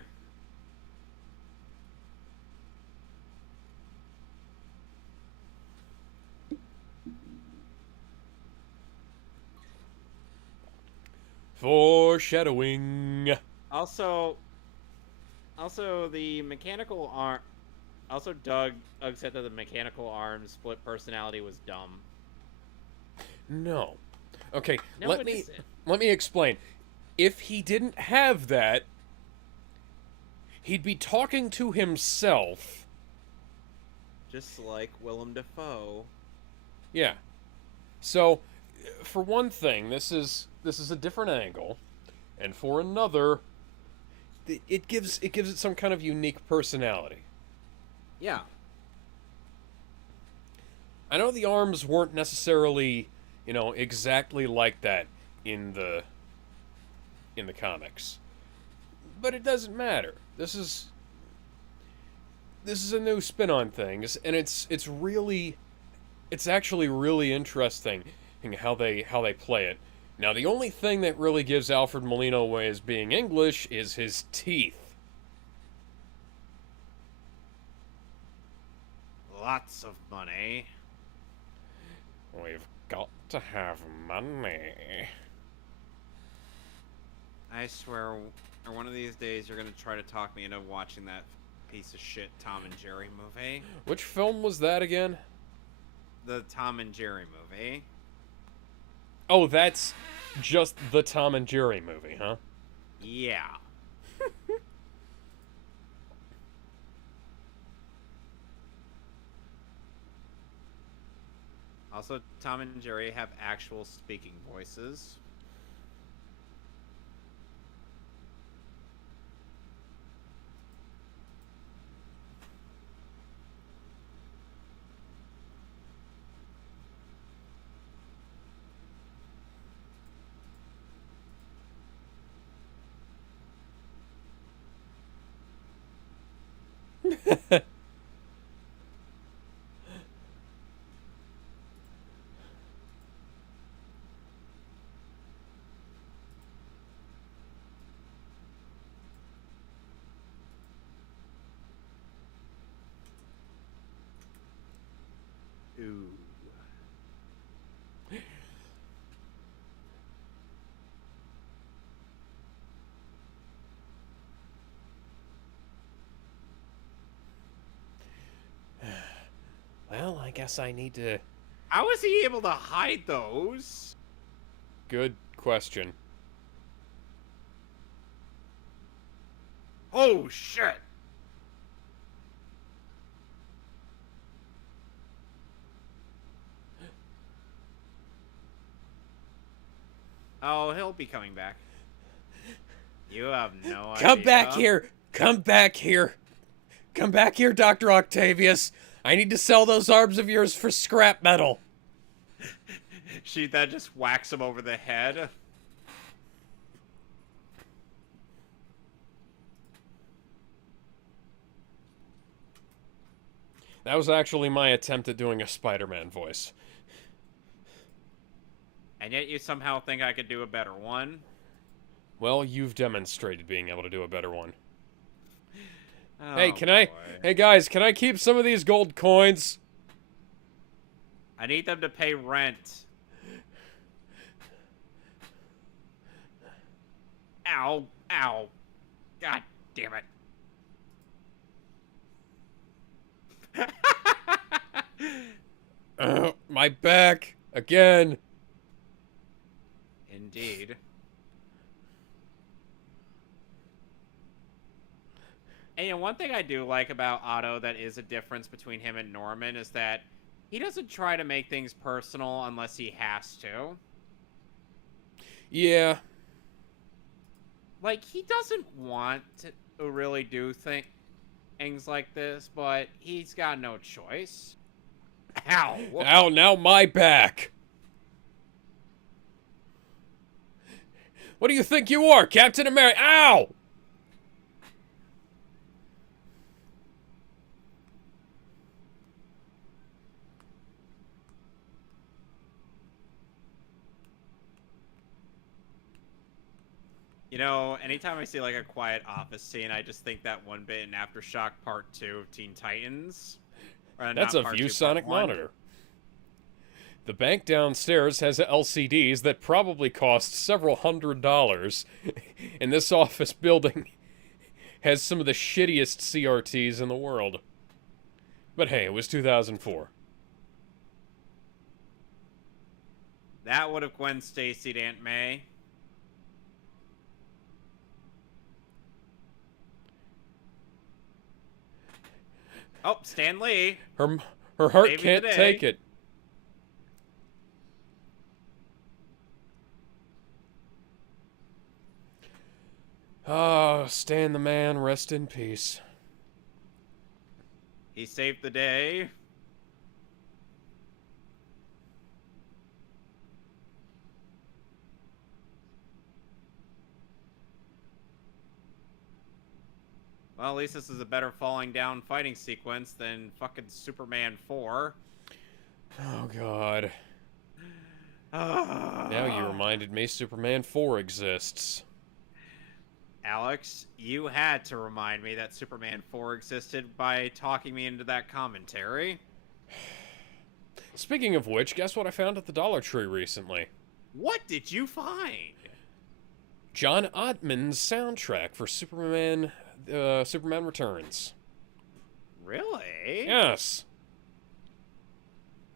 Foreshadowing. Also the mechanical arm. Also, Doug said that the mechanical arm split personality was dumb. No. Okay, No, let me explain. If he didn't have that, he'd be talking to himself. Just like Willem Dafoe. Yeah. So, for one thing, this is a different angle, and for another, it gives it some kind of unique personality. Yeah. I know the arms weren't necessarily, exactly like that in the comics, but it doesn't matter. This is a new spin on things, and it's actually really interesting how they play it. Now, the only thing that really gives Alfred Molina away as being English is his teeth. Lots of money. We've got to have money. I swear, one of these days you're gonna try to talk me into watching that piece of shit Tom and Jerry movie. Which film was that again? The Tom and Jerry movie. Oh, that's just the Tom and Jerry movie, huh? Yeah. Also, Tom and Jerry have actual speaking voices. Ooh. Well, I guess I need to... How was he able to hide those? Good question. Oh, shit! Oh, he'll be coming back. You have no idea. Come back here! Come back here! Come back here, Dr. Octavius! I need to sell those arms of yours for scrap metal! She then just whacks him over the head. That was actually my attempt at doing a Spider-Man voice. And yet you somehow think I could do a better one? Well, you've demonstrated being able to do a better one. Oh, Hey, boy. Hey guys, can I keep some of these gold coins? I need them to pay rent. Ow. Ow. God damn it. My back again. Indeed. And you know, one thing I do like about Otto that is a difference between him and Norman is that he doesn't try to make things personal unless he has to. Yeah. Like, he doesn't want to really do things like this, but he's got no choice. Ow! Ow, now my back. What do you think you are, Captain America? Ow! You know, anytime I see like a quiet office scene, I just think that one bit in Aftershock Part 2 of Teen Titans. That's a ViewSonic monitor. The bank downstairs has LCDs that probably cost several $100s, and this office building has some of the shittiest CRTs in the world. But hey, it was 2004. That would have Gwen Stacy'd Aunt May. Oh, Stan Lee. Her heart Maybe can't today. take it. Ah, Stan the man, rest in peace. He saved the day. Well, at least this is a better falling down fighting sequence than fucking Superman 4. Oh, God. Now you reminded me Superman 4 exists. Alex, you had to remind me that Superman 4 existed by talking me into that commentary. Speaking of which, guess what I found at the Dollar Tree recently? What did you find? John Ottman's soundtrack for Superman Returns. Really? Yes.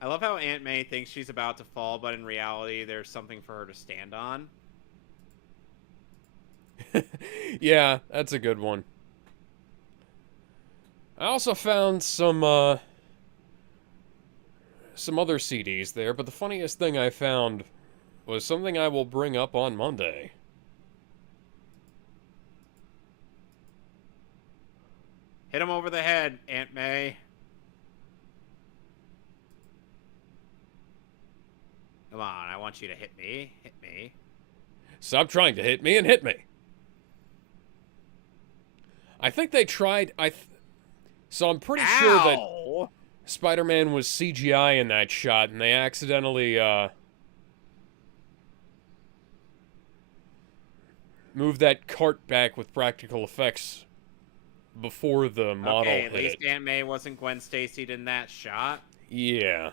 I love how Aunt May thinks she's about to fall, but in reality, there's something for her to stand on. Yeah, that's a good one. I also found some other CDs there, but the funniest thing I found was something I will bring up on Monday. Hit him over the head, Aunt May. Come on, I want you to hit me. Hit me. Stop trying to hit me and hit me. I think they tried. So I'm pretty sure that Spider-Man was CGI in that shot, and they accidentally moved that cart back with practical effects before the model hit it. Okay, at least Aunt May wasn't Gwen Stacy'd in that shot. Yeah.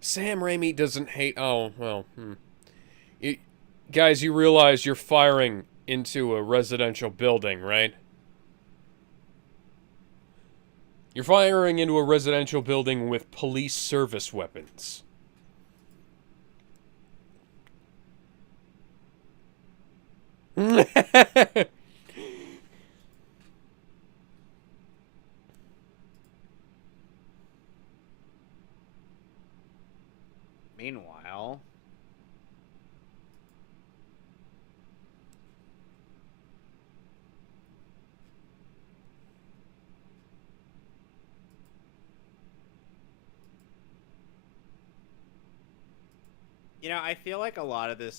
Sam Raimi doesn't hate... Oh, well, guys, you realize you're firing into a residential building, right? You're firing into a residential building with police service weapons. Meanwhile... You know, I feel like a lot of the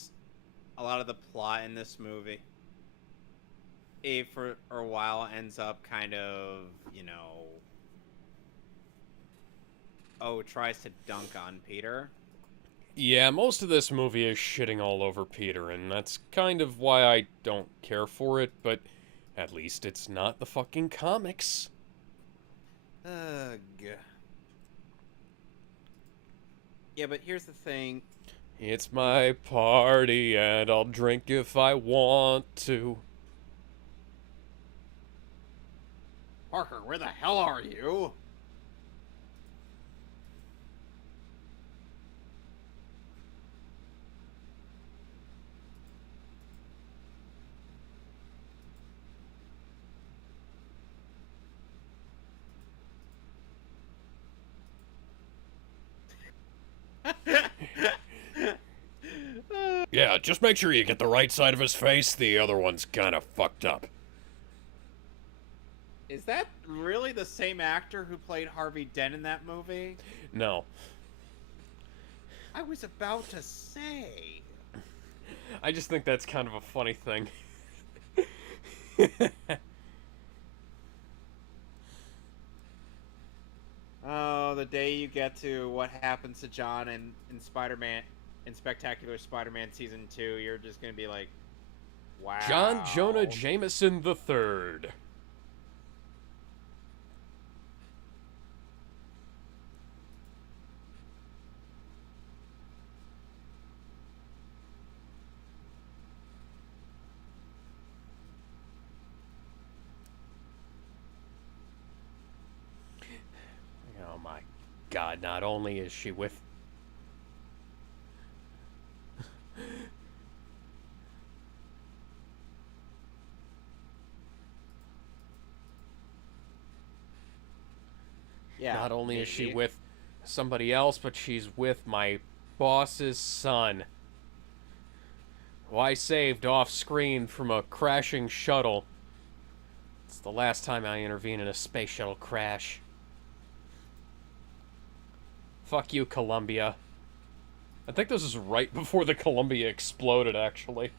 plot in this movie, for a while, ends up kind of, you know, tries to dunk on Peter. Yeah, most of this movie is shitting all over Peter, and that's kind of why I don't care for it, but at least it's not the fucking comics. Ugh. Yeah, but here's the thing. It's my party, and I'll drink if I want to. Parker, where the hell are you? Yeah, just make sure you get the right side of his face. The other one's kind of fucked up. Is that really the same actor who played Harvey Dent in that movie? No. I was about to say. I just think that's kind of a funny thing. Oh, the day you get to what happens to John in Spider-Man, in Spectacular Spider-Man Season 2, you're just going to be like, wow. John Jonah Jameson III. Oh my God, not only is she with... Yeah, not only is she with somebody else, but she's with my boss's son, who I saved off screen from a crashing shuttle. It's the last time I intervene in a space shuttle crash. Fuck you, Columbia. I think this is right before the Columbia exploded, actually.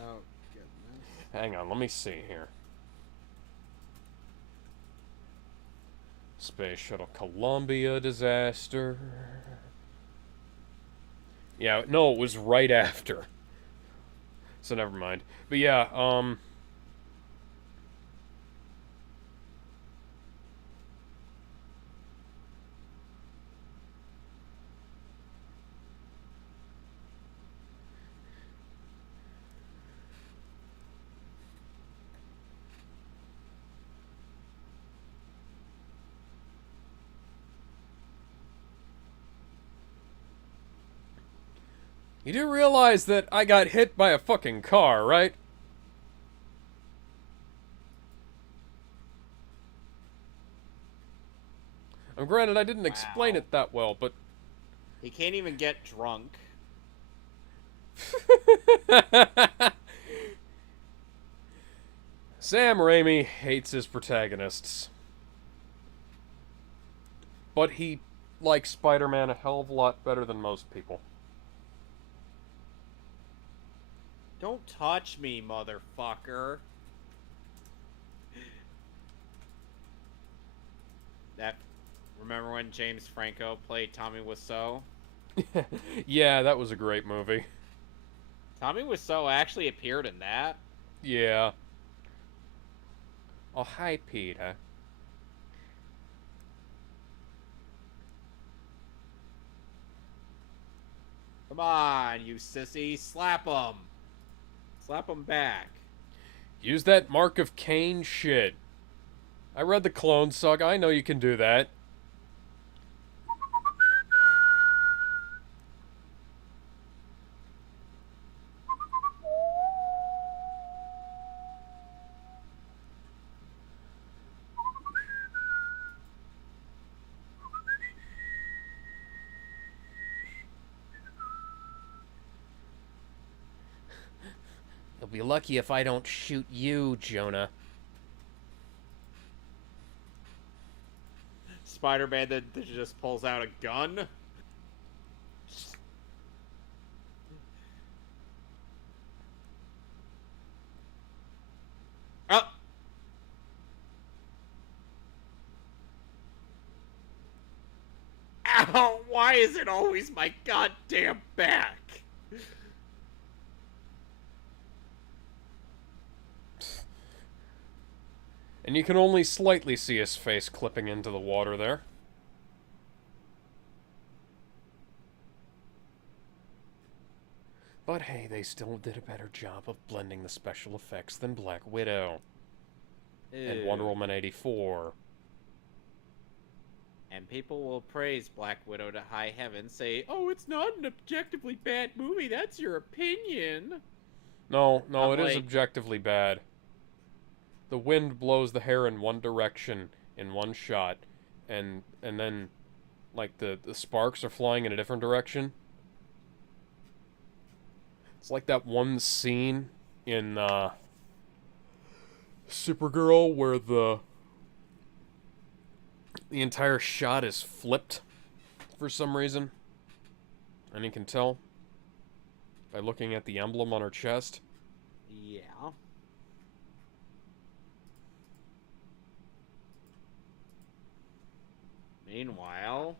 Oh, goodness. Hang on, let me see here. Space Shuttle Columbia disaster. Yeah, no, it was right after. So never mind. But yeah, you do realize that I got hit by a fucking car, right? Granted, I didn't explain it that well, but... He can't even get drunk. Sam Raimi hates his protagonists. But he likes Spider-Man a hell of a lot better than most people. Don't touch me, motherfucker. That... Remember when James Franco played Tommy Wiseau? Yeah, that was a great movie. Tommy Wiseau actually appeared in that. Yeah. Oh, hi, Peter. Come on, you sissy. Slap him. Slap him back. Use that Mark of Cain shit. I read the Clone Saga. I know you can do that. You'll be lucky if I don't shoot you, Jonah. Spider-Man that just pulls out a gun. Oh! Ow! Why is it always my goddamn back? And you can only slightly see his face clipping into the water there. But hey, they still did a better job of blending the special effects than Black Widow. and Wonder Ew. Woman 84. And people will praise Black Widow to high heaven, say, "Oh, it's not an objectively bad movie. That's your opinion." No, I'm it is like, objectively bad. The wind blows the hair in one direction in one shot, and then like the sparks are flying in a different direction. It's like that one scene in Supergirl where the entire shot is flipped for some reason. And you can tell by looking at the emblem on her chest. yeah. Meanwhile,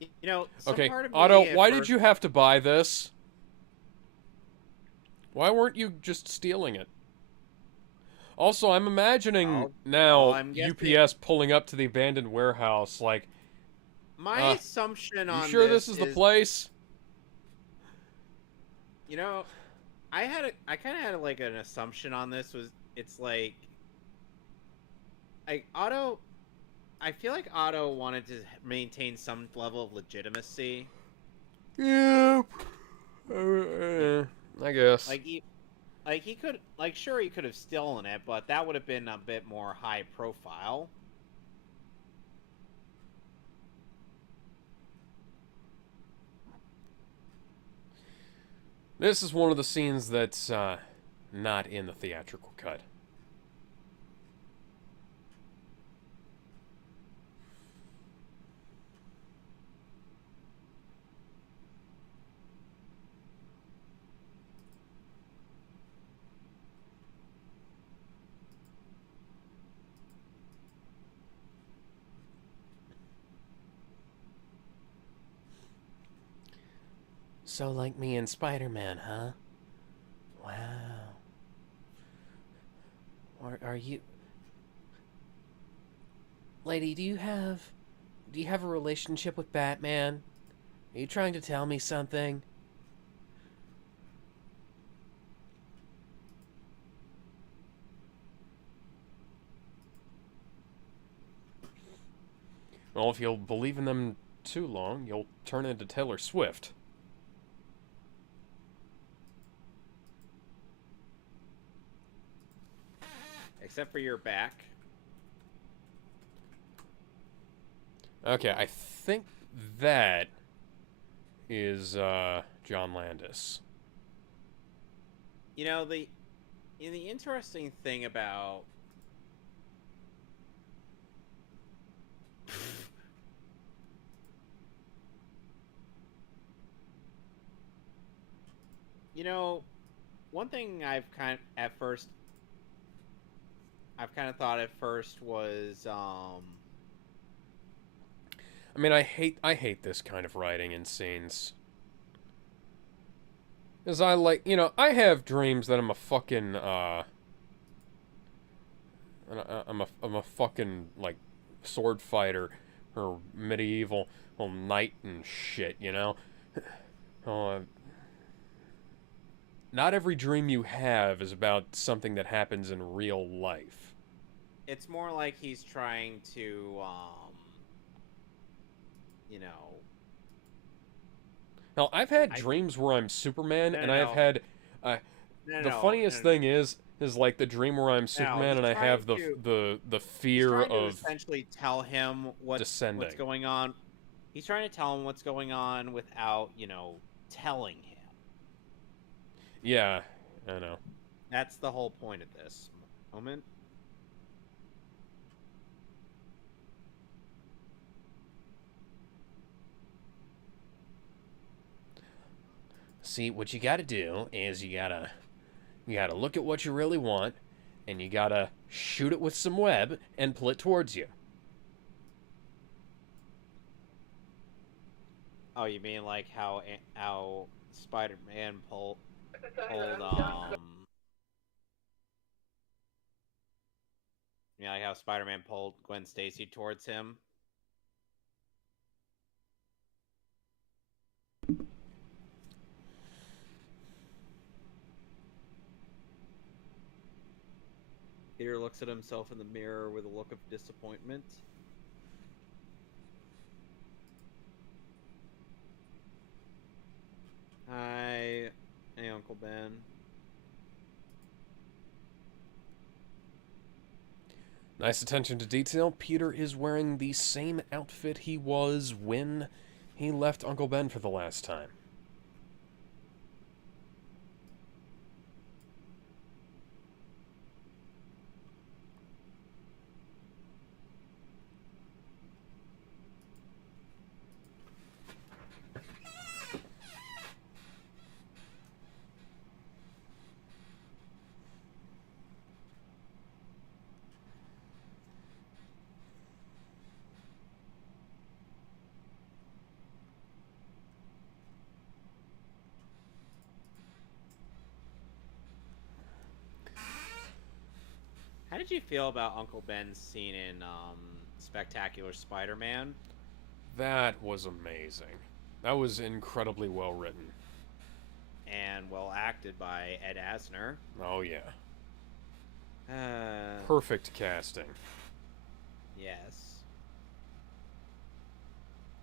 you know, some Okay, part of Otto, me at why did first, you have to buy this? Why weren't you just stealing it? Also, I'm imagining now I'm guessing UPS pulling up to the abandoned warehouse like, my assumption you on sure this is the is, place? you know, I kind of had like an assumption on this was it's like Otto. I feel like Otto wanted to maintain some level of legitimacy. Yep. I guess. Like he could, like, sure, he could have stolen it, but that would have been a bit more high profile. This is one of the scenes that's not in the theatrical cut. So like me and Spider-Man, huh? Wow. Are you... Lady, do you have a relationship with Batman? Are you trying to tell me something? Well, if you'll believe in them too long, you'll turn into Taylor Swift. Except for your back. Okay, I think that is John Landis. You know, the interesting thing about you know, one thing I've kind of thought at first was I mean, I hate this kind of writing in scenes. Cause I like, I have dreams that I'm a fucking I'm a fucking like sword fighter or medieval knight and shit, you know. Uh, Not every dream you have is about something that happens in real life. it's more like he's trying to you know, Now, I've had dreams where I'm Superman, no, and no, I've no. had No, the no, funniest no, no. thing is like the dream where I'm No, Superman and I have the he's fear trying to of essentially tell him what's descending. going on. He's trying to tell him what's going on without, you know, telling him. Yeah, I know. That's the whole point of this moment. See, what you gotta do is you gotta look at what you really want, and you gotta shoot it with some web and pull it towards you. Oh, you mean like how Spider-Man pulled you know, like how Spider-Man pulled Gwen Stacy towards him? looks at himself in the mirror with a look of disappointment. Hi. Hey, Uncle Ben. Nice attention to detail. Peter is wearing the same outfit he was when he left Uncle Ben for the last time. How did you feel about Uncle Ben's scene in Spectacular Spider-Man? That was amazing. That was incredibly well written. And well acted by Ed Asner. Oh, yeah. Uh, Perfect casting. Yes.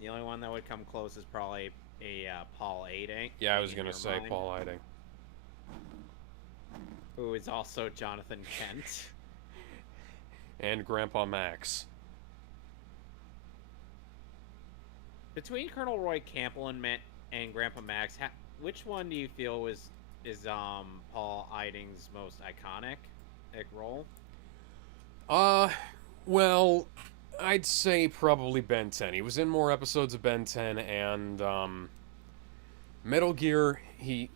The only one that would come close is probably a Paul Eiding. Yeah, I was going to say Paul Eiding. Who is also Jonathan Kent. And Grandpa Max. Between Colonel Roy Campbell and Grandpa Max, which one do you feel is Paul Eiding's most iconic role? Well, I'd say probably Ben 10. He was in more episodes of Ben 10 and Metal Gear. He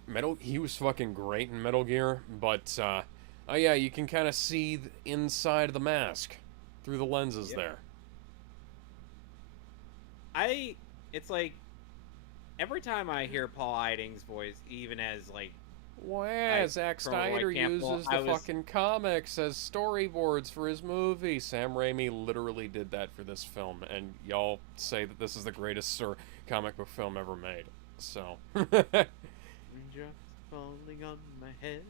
was fucking great in Metal Gear, but oh yeah, you can kind of see inside the mask through the lenses there. It's like every time I hear Paul Eiding's voice, even as like, wow, Zack Snyder uses the fucking comics as storyboards for his movie. Sam Raimi literally did that for this film, and y'all say that this is the greatest comic book film ever made. So. Raindrops falling on my head.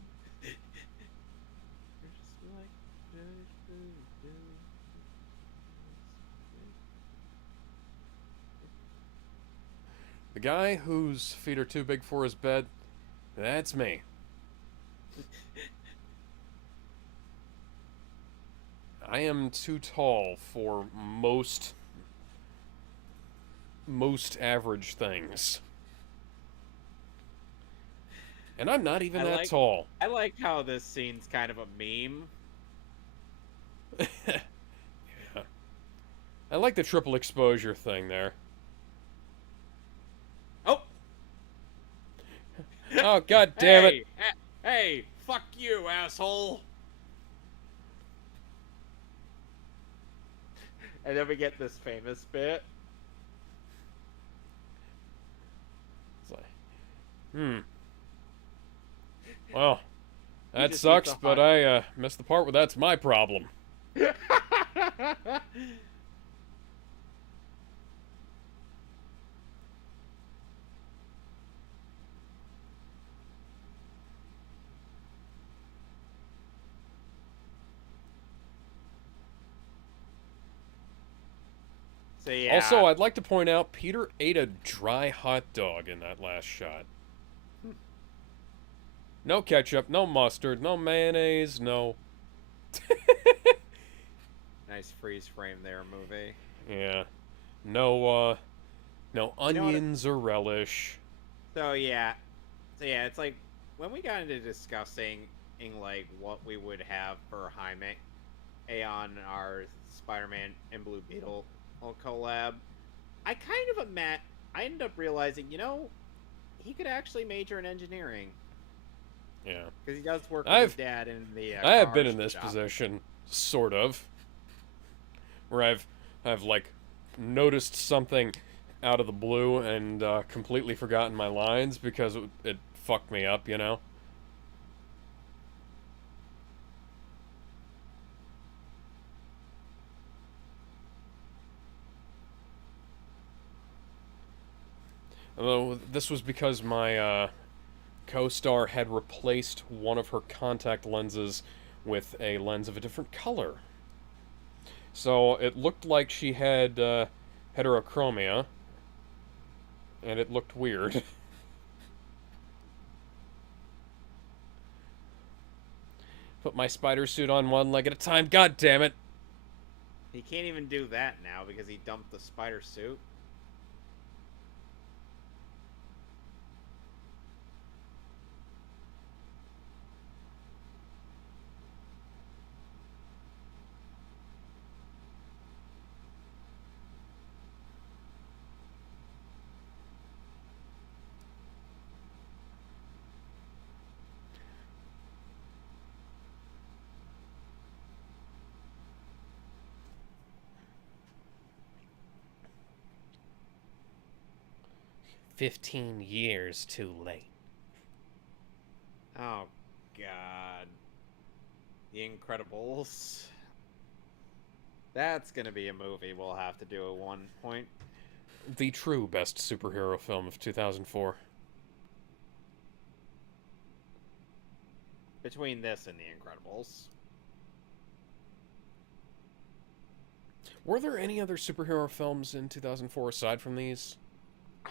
The guy whose feet are too big for his bed, that's me. I am too tall for most average things. And I'm not even that tall. I like how this scene's kind of a meme. Yeah. I like the triple exposure thing there. Oh! Oh, god damn it! Hey, fuck you, asshole! And then we get this famous bit. It's like, well, that sucks, but I missed the part where that's my problem. So, yeah. Also, I'd like to point out Peter ate a dry hot dog in that last shot. No ketchup, no mustard, no mayonnaise, no. Nice freeze frame there, movie. Yeah. No onions or relish. So yeah, it's like when we got into discussing like what we would have for Jaime on our Spider-Man and Blue Beetle collab, I ended up realizing, he could actually major in engineering. Yeah. Because he does work with his dad in the I have been in this position, sort of. Where I've like noticed something out of the blue and completely forgotten my lines because it fucked me up, Although this was because my co-star had replaced one of her contact lenses with a lens of a different color. So it looked like she had heterochromia, and it looked weird. Put my spider suit on one leg at a time. God damn it! He can't even do that now because he dumped the spider suit. $15 too late. Oh, God. The Incredibles. That's gonna be a movie we'll have to do at one point. The true best superhero film of 2004. Between this and The Incredibles. Were there any other superhero films in 2004 aside from these? I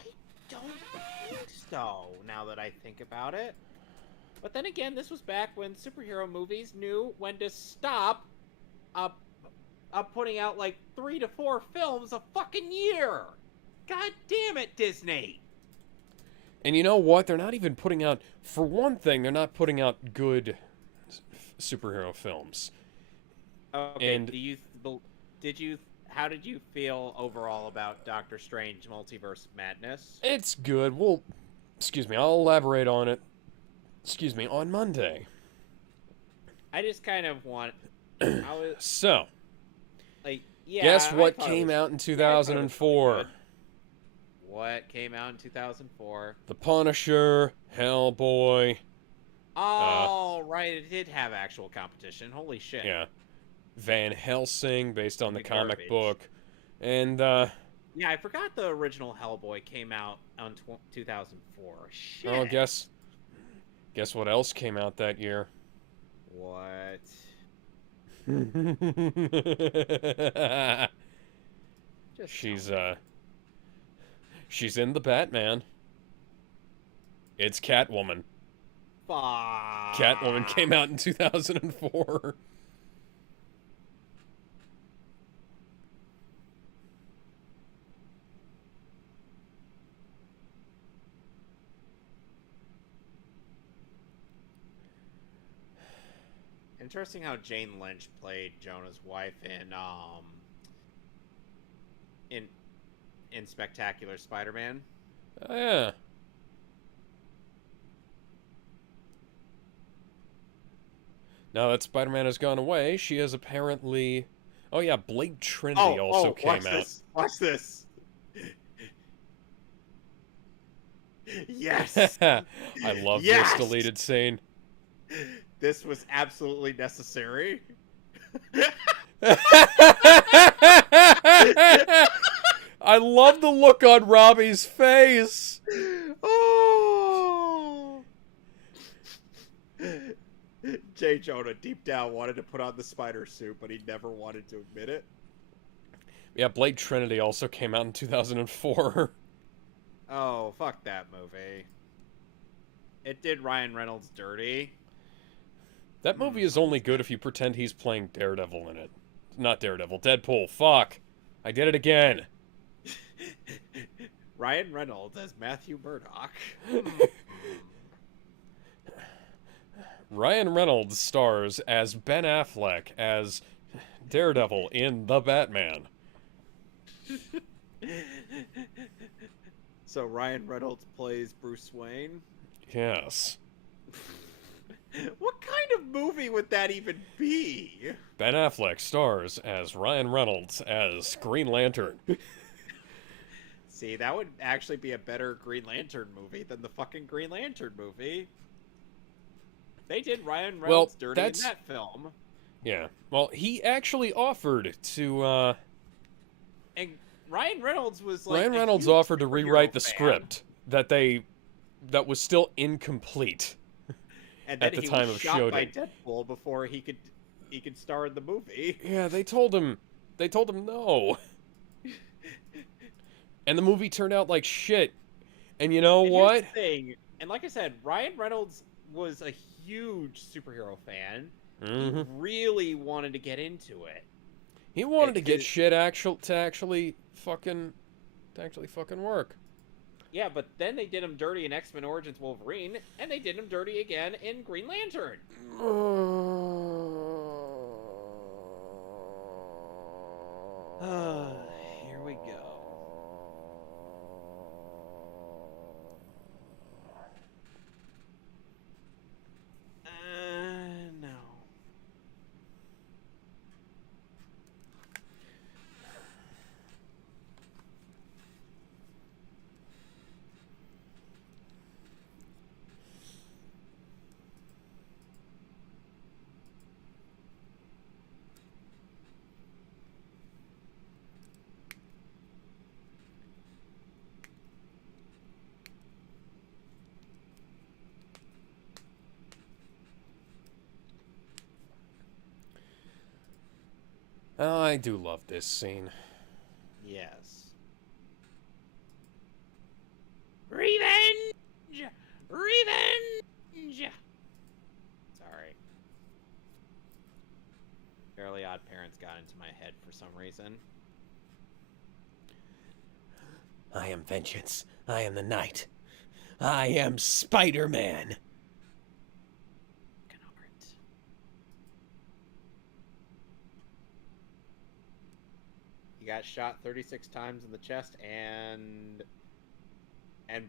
don't think so, now that I think about it. But then again, this was back when superhero movies knew when to stop putting out like 3 to 4 films a fucking year. God damn it, Disney. And you know what? They're not even putting out, for one thing, they're not putting out good superhero films. Okay, and how did you feel overall about Doctor Strange Multiverse of Madness? It's good. Well, excuse me, I'll elaborate on it. Excuse me, on Monday. I just kind of want... So, like, yeah, guess what came out in 2004? What came out in 2004? The Punisher, Hellboy. Oh, right, it did have actual competition. Holy shit. Yeah. Van Helsing, based on the comic garbage. book. And, yeah, I forgot the original Hellboy came out on 2004. Shit. oh, guess what else came out that year? What? She's in the Batman. It's Catwoman. Fuck. Catwoman came out in 2004. Interesting how Jane Lynch played Jonah's wife in Spectacular Spider-Man. Oh, yeah. Now that Spider-Man has gone away, she has apparently... Oh, yeah, Blade Trinity also came out. Watch this. Yes. I love this deleted scene. This was absolutely necessary. I love the look on Robbie's face. Oh. J. Jonah deep down wanted to put on the spider suit, but he never wanted to admit it. Yeah, Blade Trinity also came out in 2004. Oh, fuck that movie. It did Ryan Reynolds dirty. That movie is only good if you pretend he's playing Daredevil in it. Not Daredevil, Deadpool. Fuck. I did it again. Ryan Reynolds as Matthew Murdock. Ryan Reynolds stars as Ben Affleck as Daredevil in The Batman. So Ryan Reynolds plays Bruce Wayne? Yes. What kind of movie would that even be? Ben Affleck stars as Ryan Reynolds as Green Lantern. See, that would actually be a better Green Lantern movie than the fucking Green Lantern movie. They did Ryan Reynolds dirty in that film. Yeah. Well, he actually offered to, And Ryan Reynolds was like... Ryan Reynolds offered to rewrite the script that was still incomplete. And then at the he time was of shot by shooting. Deadpool before he could star in the movie. Yeah, they told him no. And the movie turned out like shit. And you know And here's what? the thing, and like I said, Ryan Reynolds was a huge superhero fan. He Mm-hmm. really wanted to get into it. He wanted to get shit to actually fucking work. Yeah, but then they did him dirty in X-Men Origins Wolverine, and they did him dirty again in Green Lantern. Here we go. No. Oh, I do love this scene. Yes. Revenge! Revenge! Sorry. Fairly Odd Parents got into my head for some reason. I am vengeance. I am the night. I am Spider-Man. He got shot 36 times in the chest and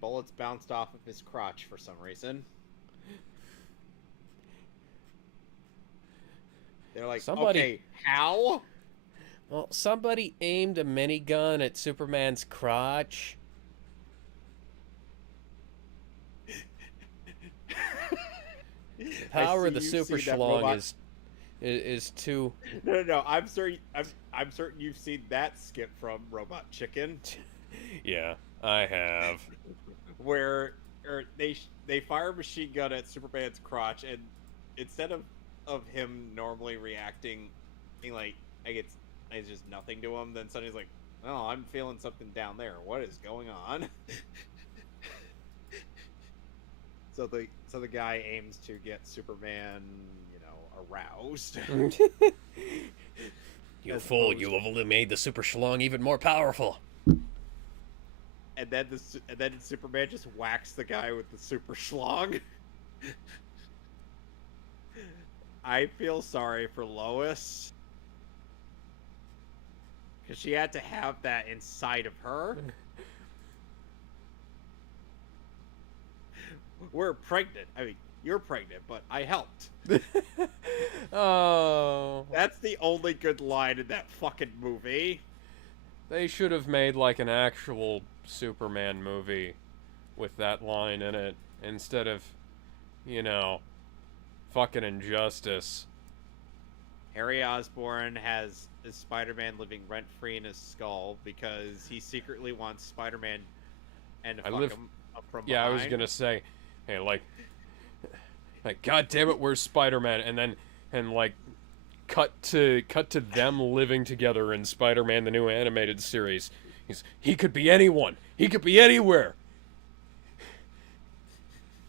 bullets bounced off of his crotch for some reason. They're like, okay, how? Well, somebody aimed a minigun at Superman's crotch. Power of the Super Schlong is too. No. I'm certain you've seen that skit from Robot Chicken. Yeah, I have. Where they fire a machine gun at Superman's crotch, and instead of him normally reacting, being like, it's just nothing to him, then suddenly he's like, oh, I'm feeling something down there. What is going on? So the guy aims to get Superman, aroused. You fool! You have only made the Super Schlong even more powerful. And then Superman just whacks the guy with the Super Schlong. I feel sorry for Lois, because she had to have that inside of her. We're pregnant. I mean, you're pregnant, but I helped. Oh. That's the only good line in that fucking movie. They should have made like an actual Superman movie with that line in it instead of, fucking Injustice. Harry Osborn has Spider-Man living rent-free in his skull because he secretly wants Spider-Man and to fuck him up from behind. Yeah, I was gonna say, hey, like, God damn it, where's Spider-Man? And cut to them living together in Spider-Man the new animated series. He could be anyone. He could be anywhere.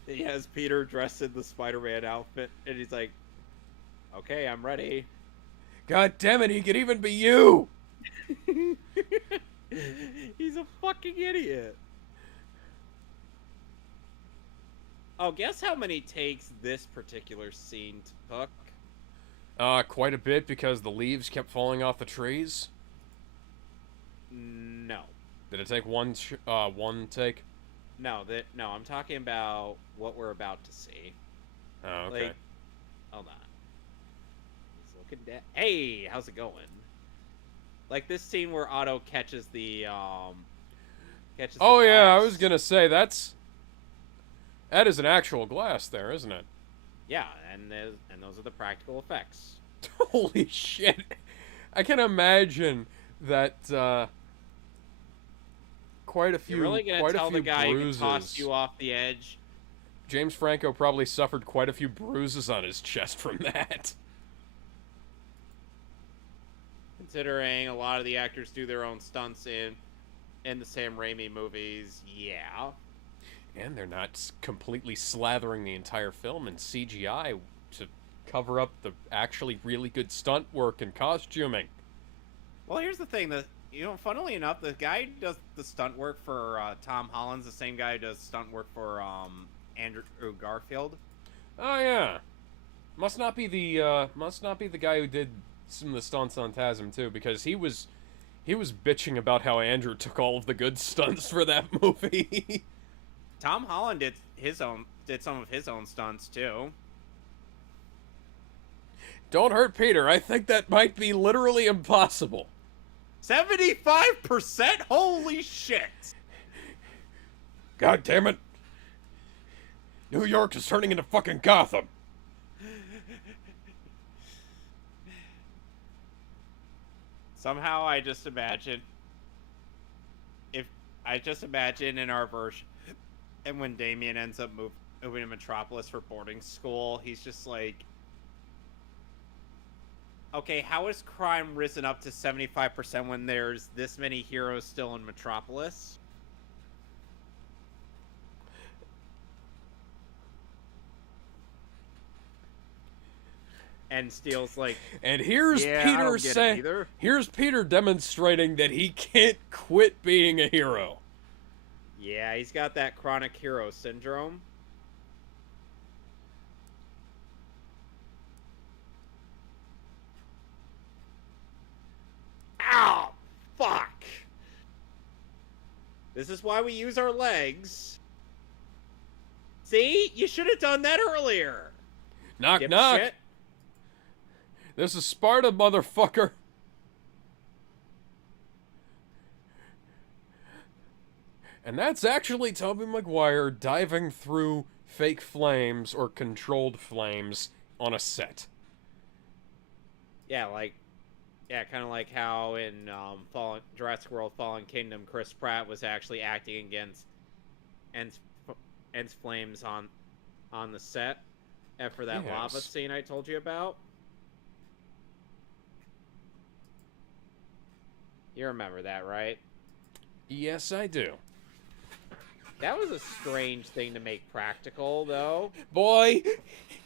He has Peter dressed in the Spider-Man outfit, and he's like, okay, I'm ready. God damn it, he could even be you! He's a fucking idiot. Oh, guess how many takes this particular scene took? Quite a bit, because the leaves kept falling off the trees. No. Did it take one take? No, I'm talking about what we're about to see. Oh, okay. Like, hold on. He's looking down. Hey, how's it going? Like this scene where Otto catches the Oh the yeah, I glass. was gonna say that is an actual glass there, isn't it? Yeah, and those are the practical effects. Holy shit! I can imagine that quite a few You're really gonna tell the guy who bruises. can toss you off the edge James Franco probably suffered quite a few bruises on his chest from that. Considering a lot of the actors do their own stunts in the Sam Raimi movies, yeah. And they're not completely slathering the entire film in CGI to cover up the actually really good stunt work and costuming. Well, here's the thing, funnily enough, the guy who does the stunt work for Tom Holland's the same guy who does stunt work for Andrew Garfield. Oh yeah, must not be the guy who did some of the stunts on TASM too, because he was bitching about how Andrew took all of the good stunts for that movie. Tom Holland did some of his own stunts too. Don't hurt Peter. I think that might be literally impossible. 75%? Holy shit! God damn it. New York is turning into fucking Gotham. Somehow I just imagine in our version, and when Damien ends up moving to Metropolis for boarding school, he's just like, okay, how has crime risen up to 75% when there's this many heroes still in Metropolis? And Steele's like, and here's Peter saying, here's Peter demonstrating that he can't quit being a hero. Yeah, he's got that chronic hero syndrome. Ow! Fuck! This is why we use our legs. See? You should have done that earlier. Knock, knock. Shit. This is Sparta, motherfucker. And that's actually Tobey Maguire diving through fake flames or controlled flames on a set. Yeah, kind of like how in Jurassic World Fallen Kingdom, Chris Pratt was actually acting against Ents flames on the set for that lava scene I told you about. You remember that, right? Yes, I do. That was a strange thing to make practical, though. Boy,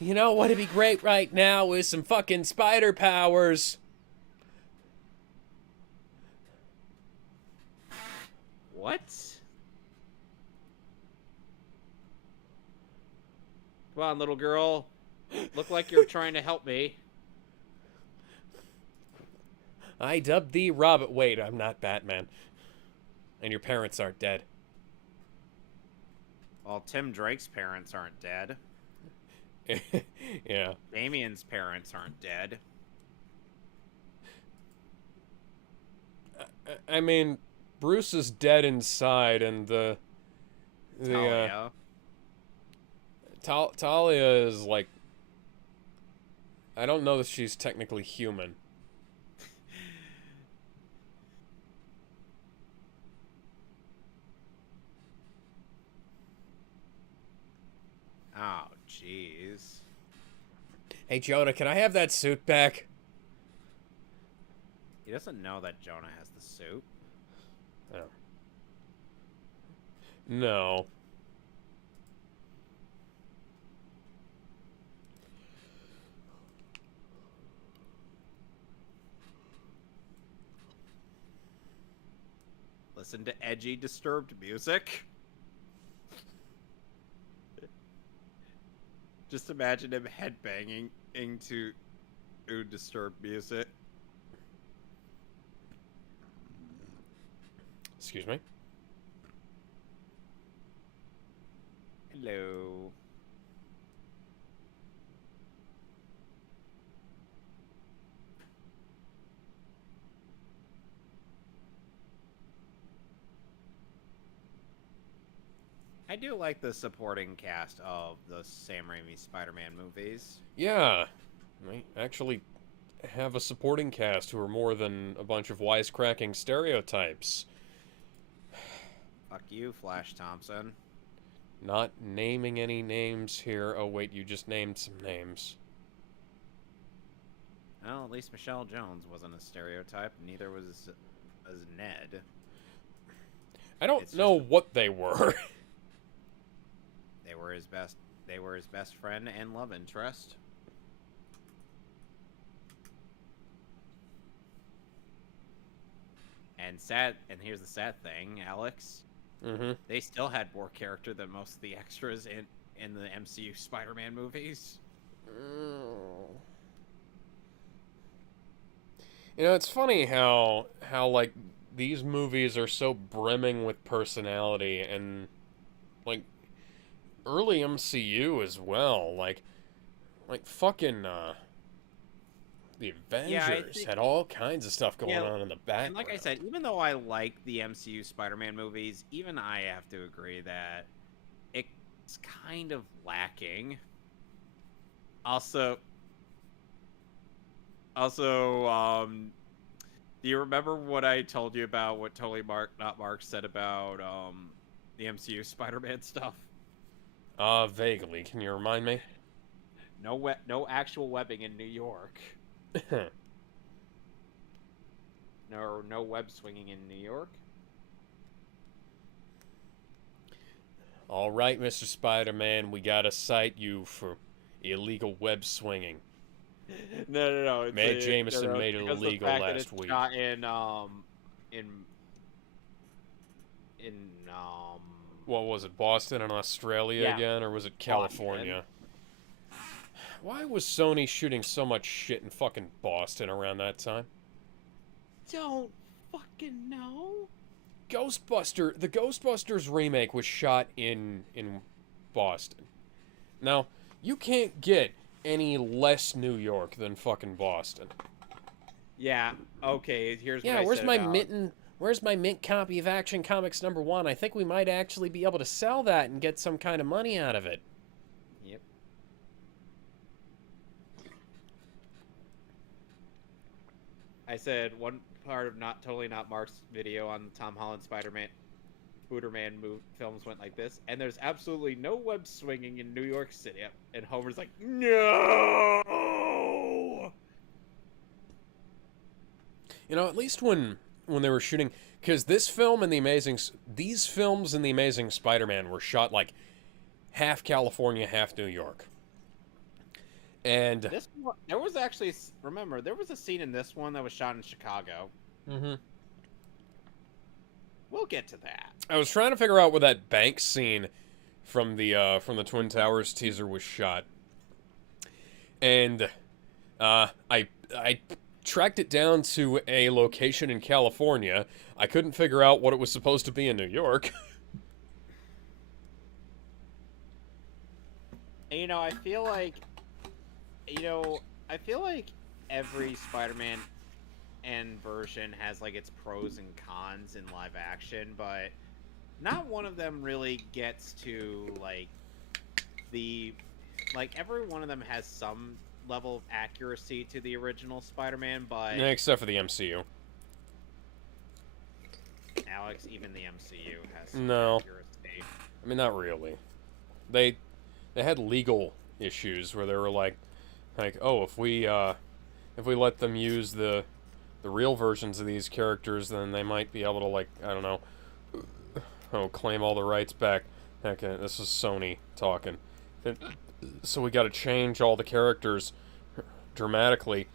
you know what'd be great right now is some fucking spider powers. What? Come on, little girl. Look like you're trying to help me. I dubbed thee Robert. Wait, I'm not Batman. And your parents aren't dead. Well, Tim Drake's parents aren't dead. Yeah. Damien's parents aren't dead. I mean, Bruce is dead inside, and Talia is like, I don't know that she's technically human. Oh, jeez. Hey, Jonah, can I have that suit back? He doesn't know that Jonah has the suit. Oh. No. Listen to edgy, disturbed music. Just imagine him headbanging into disturbed music. Excuse me? Hello. I do like the supporting cast of the Sam Raimi Spider-Man movies. Yeah. We actually have a supporting cast who are more than a bunch of wisecracking stereotypes. Fuck you, Flash Thompson. Not naming any names here. Oh, wait, you just named some names. Well, at least Michelle Jones wasn't a stereotype. Neither was Ned. I don't know what they were. They were his best. They were his best friend and love interest. And here's the sad thing, Alex. Mm-hmm. They still had more character than most of the extras in the MCU Spider-Man movies. You know, it's funny how like these movies are so brimming with personality, and like early MCU as well. Like fucking the Avengers had all kinds of stuff going on in the background. And like I said, even though I like the MCU Spider-Man movies, even I have to agree that it's kind of lacking. Also, do you remember what I told you about what Mark said about the MCU Spider-Man stuff? Vaguely. Can you remind me? No actual webbing in New York. No web swinging in New York. All right, Mr. Spider-Man, we gotta cite you for illegal web swinging. No. Matt Jameson made it illegal last week. Shot in what was it, Boston and Australia again, or was it California? Why was Sony shooting so much shit in fucking Boston around that time? Don't fucking know. The Ghostbusters remake was shot in Boston. Now, you can't get any less New York than fucking Boston. Yeah, okay, here's what I where's said my about... Where's my mint copy of Action Comics #1? I think we might actually be able to sell that and get some kind of money out of it. Yep. I said one part of Totally Not Mark's video on Tom Holland Spooderman films went like this, and there's absolutely no web swinging in New York City. And Homer's like, no! You know, at least when they were shooting, because these films and the Amazing Spider-Man were shot like half California, half New York. And there was actually, remember, there was a scene in this one that was shot in Chicago. Mm-hmm. We'll get to that. I was trying to figure out where that bank scene from the Twin Towers teaser was shot, and I tracked it down to a location in California. I couldn't figure out what it was supposed to be in New York. And, I feel like every Spider-Man version has like its pros and cons in live action, but not one of them really gets to every one of them has some level of accuracy to the original Spider-Man, but except for the MCU. Alex, even the MCU has some accuracy. I mean, not really. They had legal issues where they were like, oh, if we let them use the real versions of these characters, then they might be able to, I don't know, claim all the rights back. Okay, this is Sony talking. So we got to change all the characters dramatically.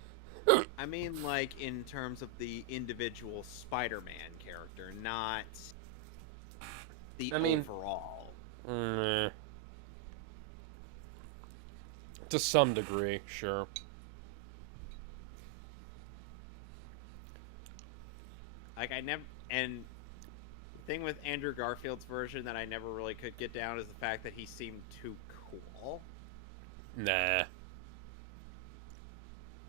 I mean, in terms of the individual Spider-Man character, not the overall. To some degree, sure. And the thing with Andrew Garfield's version that I never really could get down is the fact that he seemed too cool. Nah.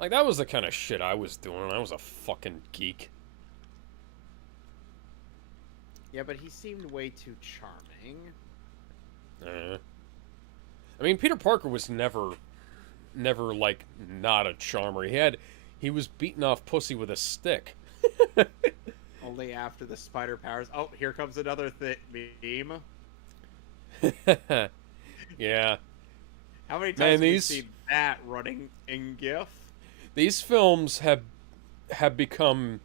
That was the kind of shit I was doing. I was a fucking geek. Yeah, but he seemed way too charming. I mean, Peter Parker was never not a charmer. He was beating off pussy with a stick. Only after the spider powers. Oh, here comes another meme. Yeah. How many Man, times have we seen that running in GIF? these films have become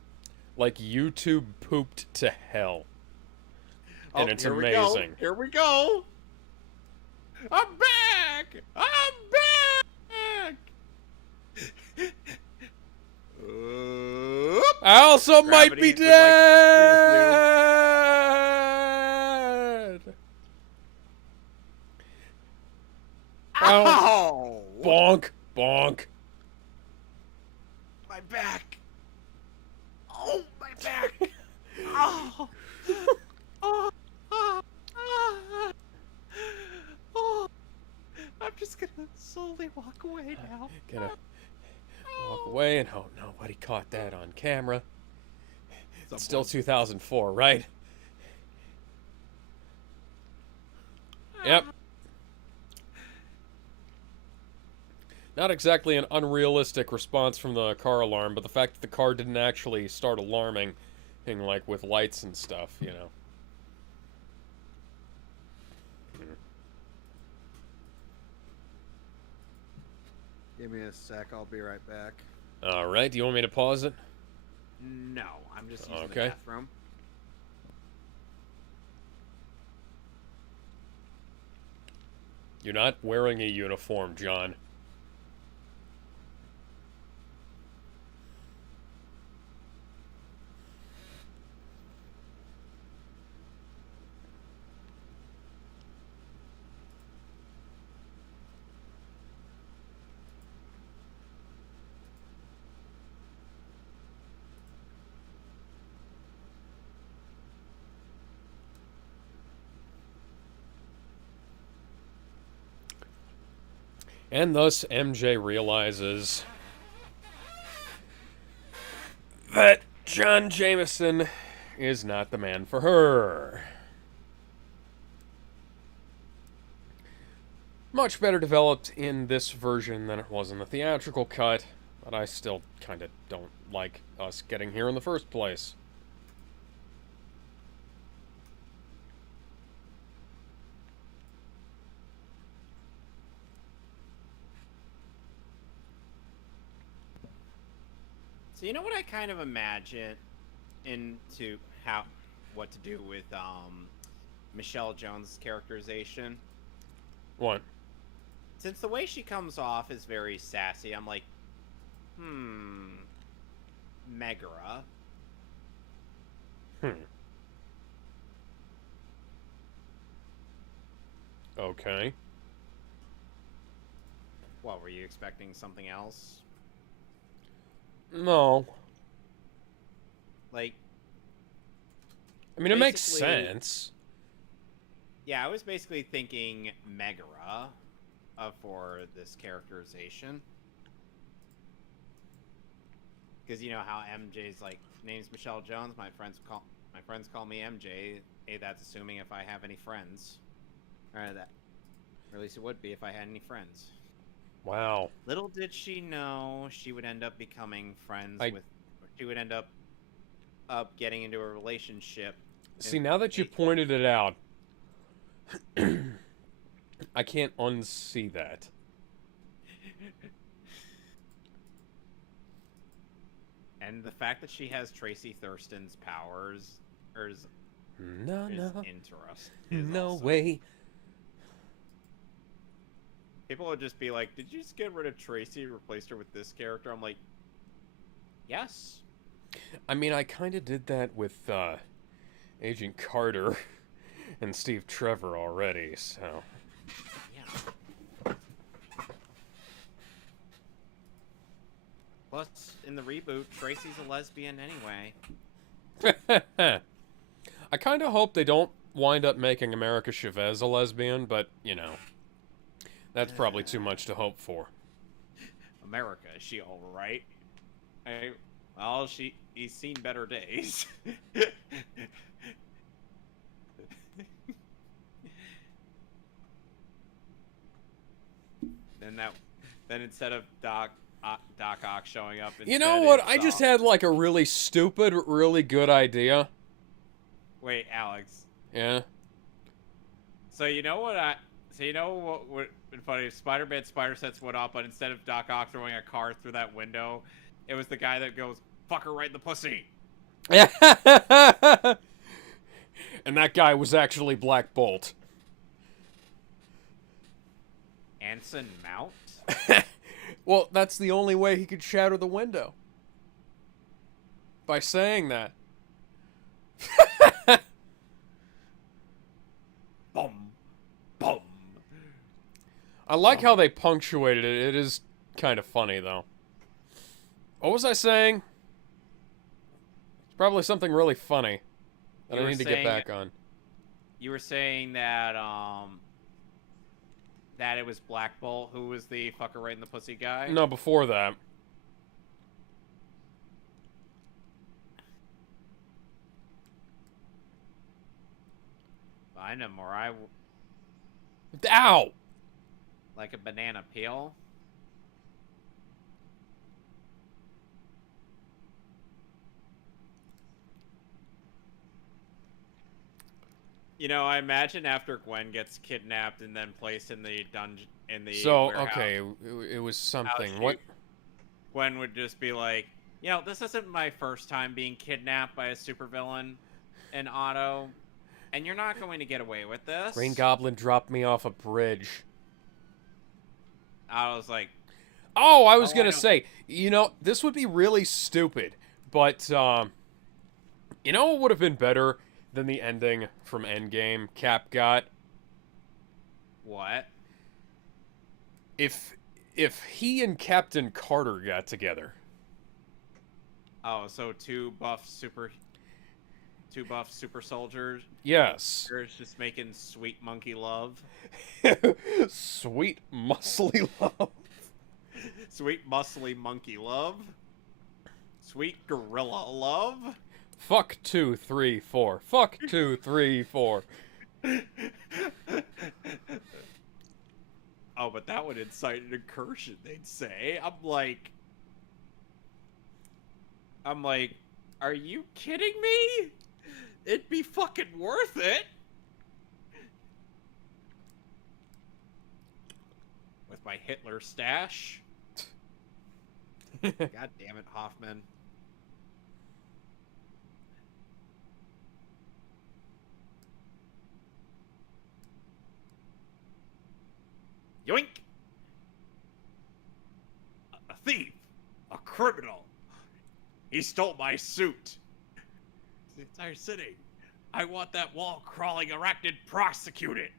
like YouTube pooped to hell. And it's amazing. Here we go. I'm back. I'm back. I also might be Gravity would like dead. Ow! Bonk, bonk. My back. Oh, my back. Oh. Oh. Oh. Oh. I'm just gonna slowly walk away now. Gonna walk away and hope nobody caught that on camera. It's still 2004, right? Yep. Not exactly an unrealistic response from the car alarm, but the fact that the car didn't actually start alarming, like with lights and stuff, you know. Give me a sec, I'll be right back. Alright, do you want me to pause it? No, I'm just using the Okay. bathroom. You're not wearing a uniform, John. And thus, MJ realizes that John Jameson is not the man for her. Much better developed in this version than it was in the theatrical cut, but I still kind of don't like us getting here in the first place. So you know what I kind of imagine into what to do with Michelle Jones' characterization? What? Since the way she comes off is very sassy, I'm like, Megara. Okay. What, were you expecting something else? No. Like, I mean, it makes basically- sense. yeah, I was basically thinking Megara for this characterization. Because you know how MJ's like, name's Michelle Jones. My friends call me MJ. Hey, that's assuming if I have any friends, or at least it would be if I had any friends. Wow. Little did she know she would end up becoming friends with. She would end up getting into a relationship. See, now that you pointed it out, I can't unsee that. And the fact that she has Tracy Thurston's powers is interesting. No way. People would just be like, "Did you just get rid of Tracy, replaced her with this character?" I'm like, "Yes." I mean, I kind of did that with Agent Carter and Steve Trevor already, so. Yeah. Plus, in the reboot, Tracy's a lesbian anyway. I kind of hope they don't wind up making America Chavez a lesbian, but, you know, that's probably too much to hope for. America, is she alright? Well, he's seen better days. Then instead of Doc Ock showing up, You know what? I just had like a really stupid, really good idea. Wait, Alex. Yeah. So you know what I? So you know what would been funny? If Spider-Man spider sense went off, but instead of Doc Ock throwing a car through that window, it was the guy that goes, "Fuck her right in the pussy." And that guy was actually Black Bolt. Anson Mount. Well, that's the only way he could shatter the window. By saying that. Boom, boom. I like how they punctuated it. It is kind of funny, though. What was I saying? It's probably something really funny that I need to get back on. You were saying that that it was Black Bolt who was the fucker right in the pussy guy? No, before that. Find him, or I... Ow! Like a banana peel? You know, I imagine after Gwen gets kidnapped and then placed in the dungeon, in the warehouse, okay, it was something. What? Gwen would just be like, you know, this isn't my first time being kidnapped by a supervillain in Otto, and you're not going to get away with this. Green Goblin dropped me off a bridge. I was like... Oh, I was gonna say, you know, this would be really stupid, but, you know what would have been better than the ending from Endgame Cap got? What? If he and Captain Carter got together. Oh, so two buff super soldiers? Yes. They're just making sweet monkey love. Sweet muscly love. Sweet muscly monkey love. Sweet gorilla love. Fuck 2, 3, 4. Fuck 2, 3, 4. Oh, but that would incite an incursion, they'd say. I'm like, are you kidding me? It'd be fucking worth it. With my Hitler stash. God damn it, Hoffman. Yoink! A thief! A criminal! He stole my suit! The entire city! I want that wall-crawling arachnid prosecuted!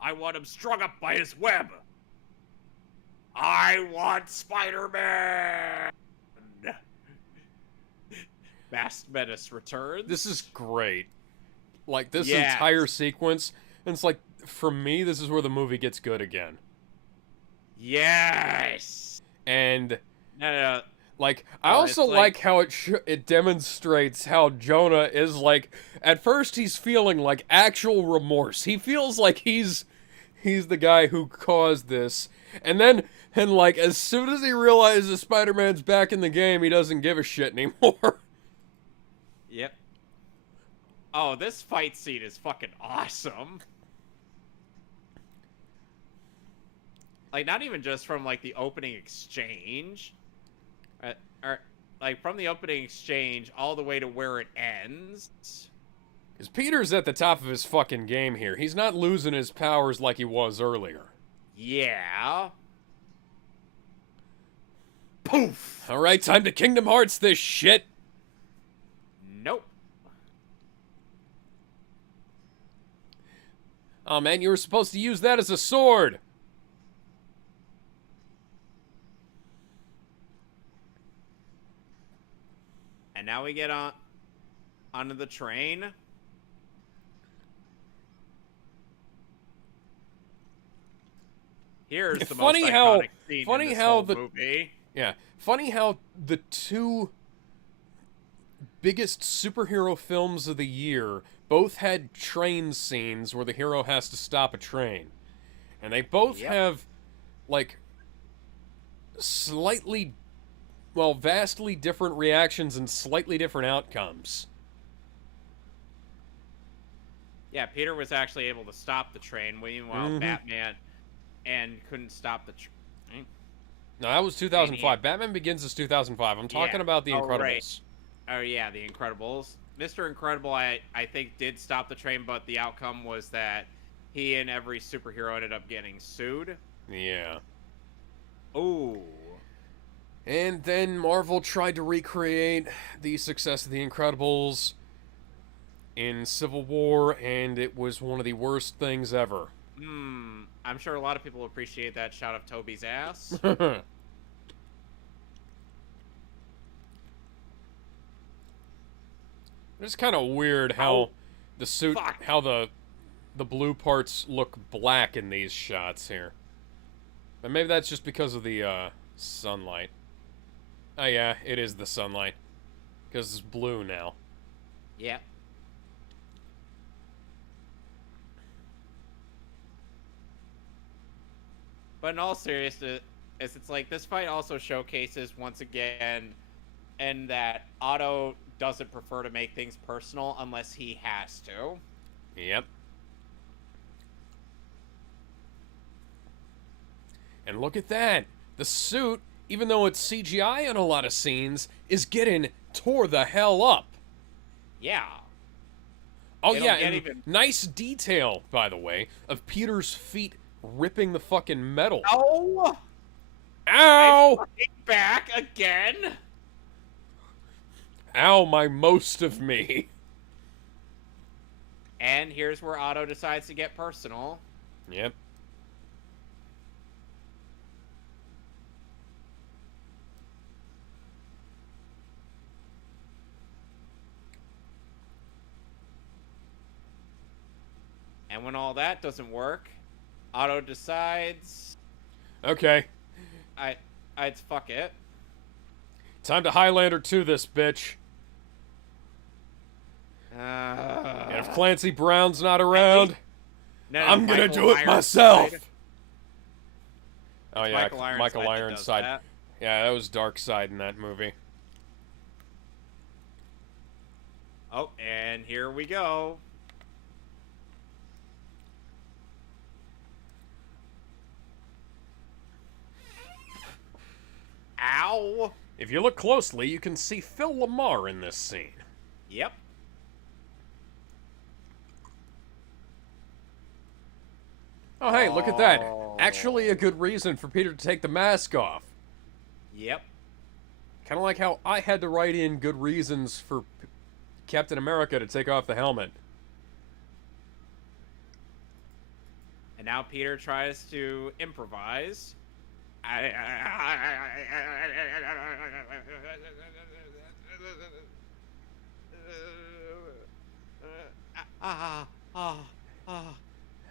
I want him strung up by his web! I want Spider-Man! Masked Menace returns. This is great. Like, this entire sequence, and it's like, for me, this is where the movie gets good again. Yes! And, No. like, I also like how it demonstrates how Jonah is, like, at first he's feeling, like, actual remorse. He feels like he's the guy who caused this. And then, like, as soon as he realizes Spider-Man's back in the game, he doesn't give a shit anymore. Yep. Oh, this fight scene is fucking awesome. Like, not even just from, like, the opening exchange. Or, like, from the opening exchange all the way to where it ends. Because Peter's at the top of his fucking game here. He's not losing his powers like he was earlier. Yeah. Poof! Alright, time to Kingdom Hearts this shit. Nope. Oh man, you were supposed to use that as a sword. And now we get onto the train. Here's the most iconic scene in this whole movie. Yeah, funny how the two biggest superhero films of the year both had train scenes where the hero has to stop a train. And they both have, like, slightly, well, vastly different reactions and slightly different outcomes. Yeah, Peter was actually able to stop the train, meanwhile Batman and couldn't stop the train. No, that was 2005. Batman Begins is 2005. I'm talking about The Incredibles. Right. Oh, yeah, The Incredibles. Mr. Incredible, I think, did stop the train, but the outcome was that he and every superhero ended up getting sued. Yeah. Ooh. And then Marvel tried to recreate the success of The Incredibles in Civil War, and it was one of the worst things ever. I'm sure a lot of people appreciate that shot of Toby's ass. It's kind of weird how the suit, how the blue parts look black in these shots here. But maybe that's just because of the sunlight. Oh yeah, it is the sunlight. Because it's blue now. Yeah. But in all seriousness, it's like this fight also showcases once again, and that Otto doesn't prefer to make things personal unless he has to. Yep. And look at that. The suit, even though it's CGI in a lot of scenes, is getting tore the hell up. Yeah. Oh, yeah, and nice detail, by the way, of Peter's feet ripping the fucking metal. Oh! Ow! I'm back again? Ow, my most of me. And here's where Otto decides to get personal. Yep. And when all that doesn't work, Otto decides... Okay. I'd fuck it. Time to Highlander 2 this, bitch. And if Clancy Brown's not around, I'm gonna do it myself. Oh yeah, Michael Ironside. Yeah, that was Darkseid in that movie. Oh, and here we go. Ow! If you look closely, you can see Phil Lamar in this scene. Yep. Oh, hey, look at that. Actually a good reason for Peter to take the mask off. Yep. Kind of like how I had to write in good reasons for Captain America to take off the helmet. And now Peter tries to improvise.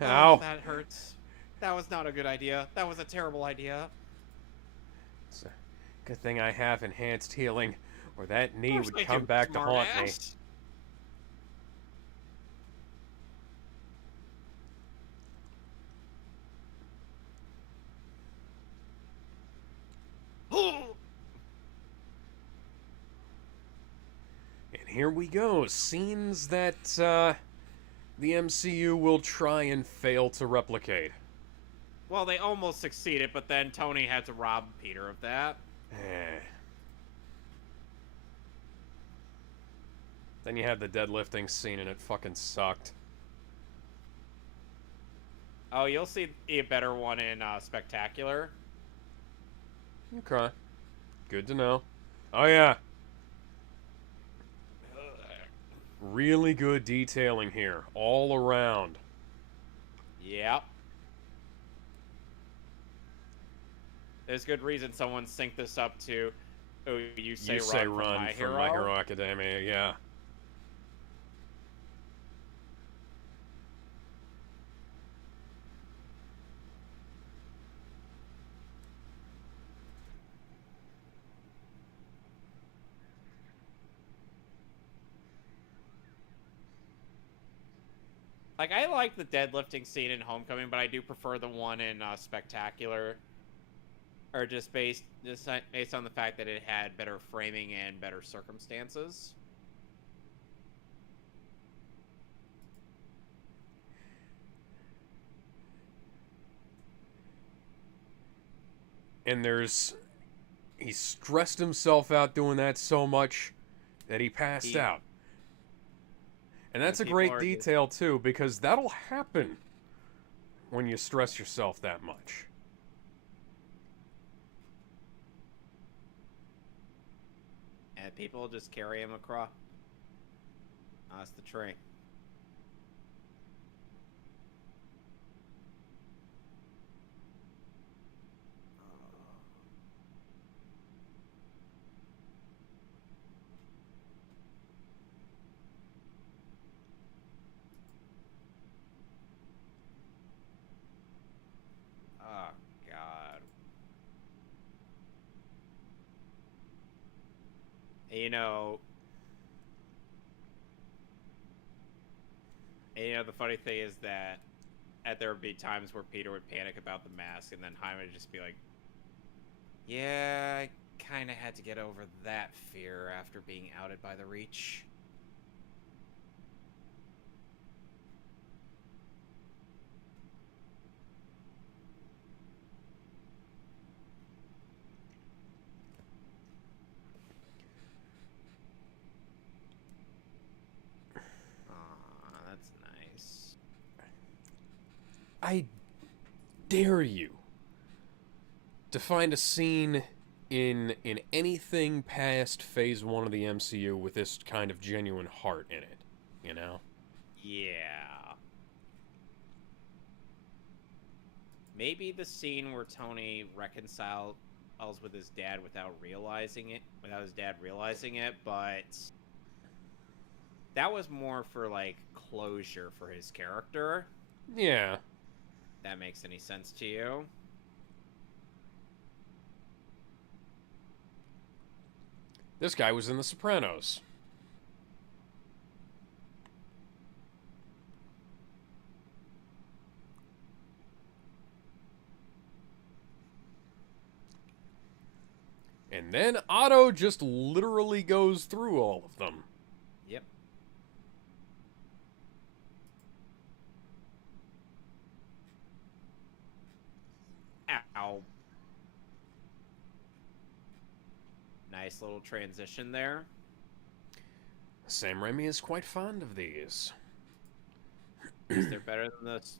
Ow. That hurts. That was not a good idea. That was a terrible idea. It's a good thing I have enhanced healing, or that knee would come back to haunt me. And here we go. Scenes that the MCU will try and fail to replicate. Well, they almost succeeded, but then Tony had to rob Peter of that. Then you had the deadlifting scene and it fucking sucked. Oh, you'll see a better one in Spectacular. Okay. Good to know. Oh, yeah. Really good detailing here. All around. Yep. There's good reason someone synced this up to... Oh, you say run from My Hero Academia, yeah. Like, I like the deadlifting scene in Homecoming, but I do prefer the one in Spectacular. Or just based on the fact that it had better framing and better circumstances. and he stressed himself out doing that so much that he passed out. And that's a great detail, too, because that'll happen when you stress yourself that much. And people just carry him across the train. Oh, God. You know, the funny thing is that there would be times where Peter would panic about the mask, and then Jaime would just be like, yeah, I kind of had to get over that fear after being outed by the Reach. That's nice. I dare you to find a scene in anything past Phase 1 of the MCU with this kind of genuine heart in it, you know? Yeah. Maybe the scene where Tony reconciles with his dad without his dad realizing it, but that was more for, like, closure for his character. Yeah. That makes any sense to you? This guy was in The Sopranos. And then Otto just literally goes through all of them. Yep. Ow. Nice little transition there. Sam Raimi is quite fond of these. They're better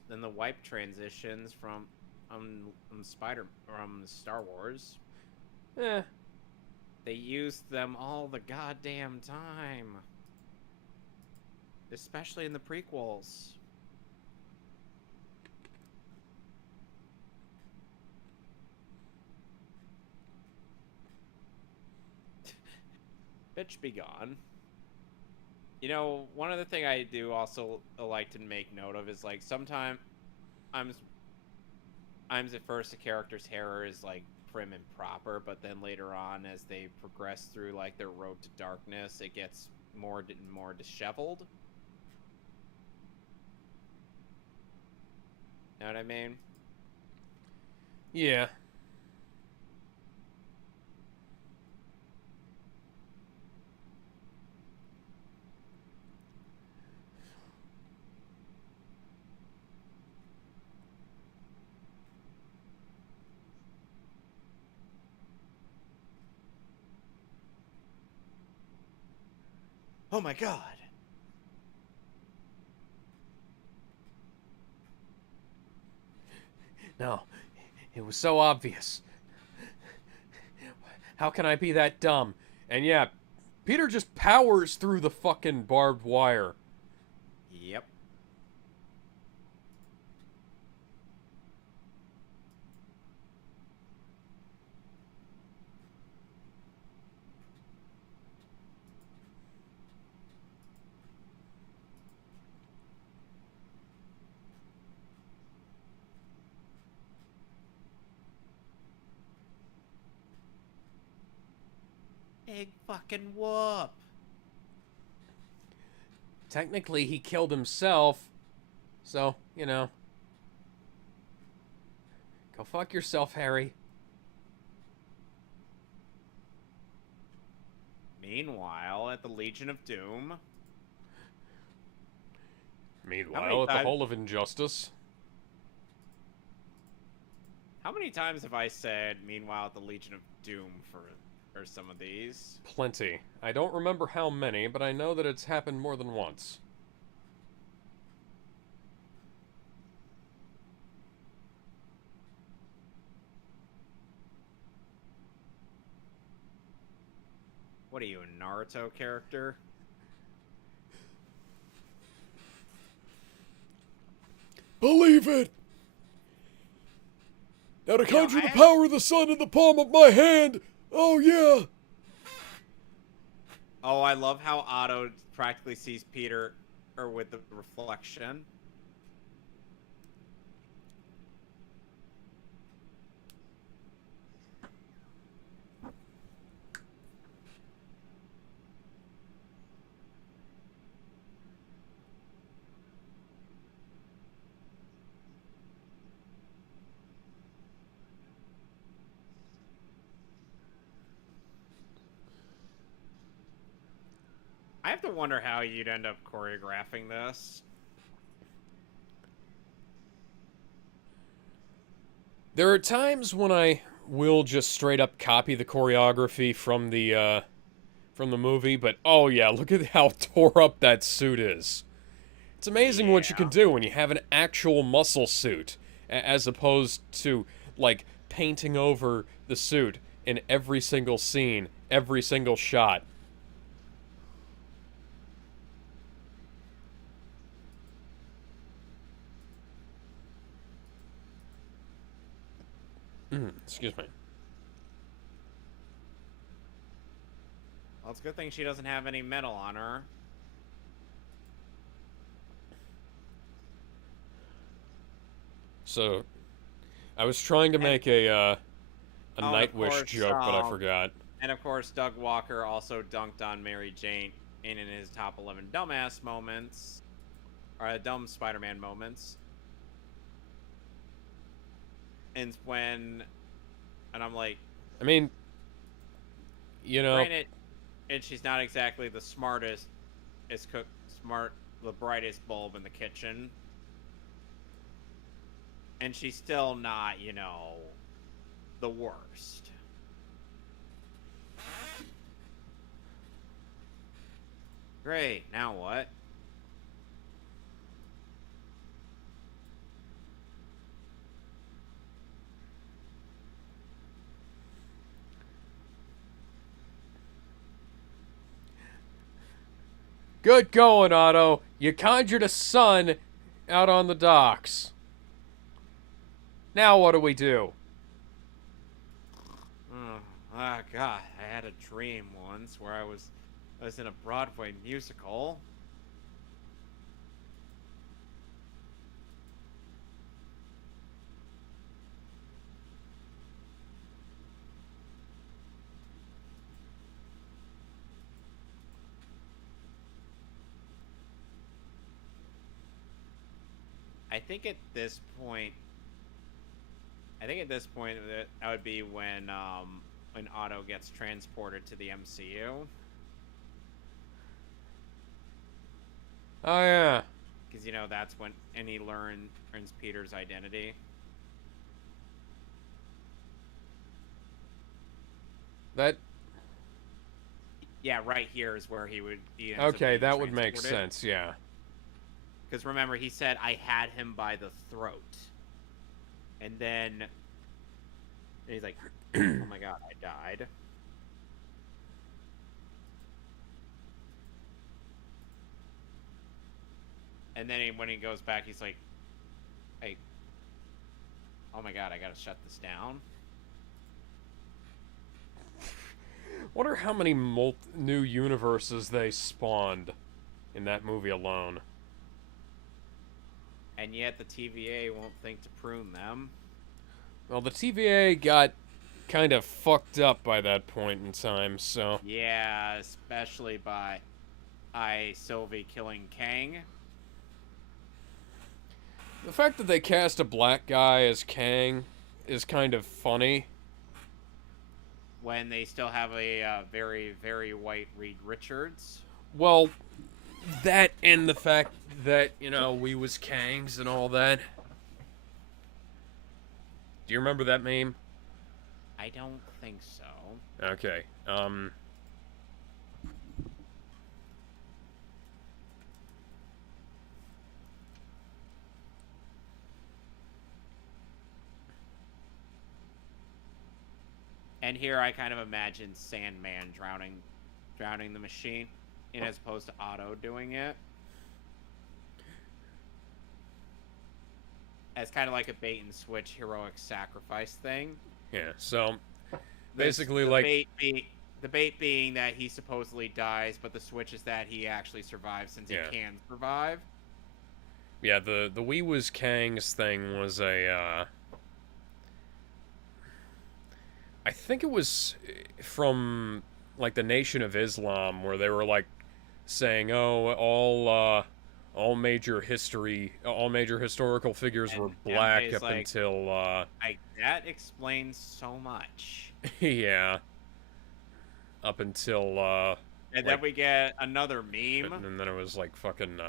than the wipe transitions from Star Wars. Eh. They used them all the goddamn time. Especially in the prequels. Bitch be gone. You know, one other thing I do also like to make note of is, like, sometimes at first a character's hair is, like, prim and proper, but then later on, as they progress through, like, their road to darkness, it gets more and more disheveled. Know what I mean? Yeah. Oh my god. No, it was so obvious. How can I be that dumb? And yeah, Peter just powers through the fucking barbed wire. Yep. Big fucking whoop. Technically, he killed himself. So, you know. Go fuck yourself, Harry. Meanwhile, at the Legion of Doom. Meanwhile, at the Hall of Injustice. How many times have I said, meanwhile, at the Legion of Doom for some of these? Plenty. I don't remember how many, but I know that it's happened more than once. What are you, a Naruto character? Believe it! Now to conjure the I- power of the sun in the palm of my hand! Oh yeah! Oh, I love how Otto practically sees Peter, or with the reflection. I have to wonder how you'd end up choreographing this. There are times when I will just straight up copy the choreography from the movie, but oh yeah, look at how tore up that suit is. It's amazing what you can do when you have an actual muscle suit, as opposed to, like, painting over the suit in every single scene, every single shot. Excuse me. Well, it's a good thing she doesn't have any metal on her. So, I was trying to make a Oh, and of Nightwish course, joke, but I forgot. And of course, Doug Walker also dunked on Mary Jane in his top 11 dumbass moments, or dumb Spider-Man moments. And I'm like, I mean, you know, granted, and she's not exactly the smartest, the brightest bulb in the kitchen. And she's still not, the worst. Great, now what? good going, Otto. You conjured a sun out on the docks. Now what do we do? Oh, God, I had a dream once where I was in a Broadway musical. I think at this point that would be when Otto gets transported to the MCU. Oh yeah. Because that's when he learns Peter's identity. That. Yeah, right here is where he ends up Okay, being that would make transported. sense. Yeah. Because remember, he said, I had him by the throat. And then he's like, oh my God, I died. And then when he goes back, he's like, hey, oh my God, I gotta shut this down. Wonder how many new universes they spawned in that movie alone. And yet the TVA won't think to prune them. Well, the TVA got kind of fucked up by that point in time, so... Yeah, especially by Sylvie killing Kang. The fact that they cast a black guy as Kang is kind of funny. When they still have a very, very white Reed Richards. Well, that and the fact that, we was Kangs and all that. Do you remember that meme? I don't think so. Okay. And here I kind of imagine Sandman drowning the machine, and as opposed to Otto doing it. As kind of like a bait and switch heroic sacrifice thing. Yeah, so basically the bait being that he supposedly dies, but the switch is that he actually survives since he can survive. Yeah, the We Was Kang's thing was a I think it was from like the Nation of Islam, where they were like saying, "Oh, all major historical figures were black MJ's up like, until that explains so much." yeah, up until And like, then we get another meme, and then it was like fucking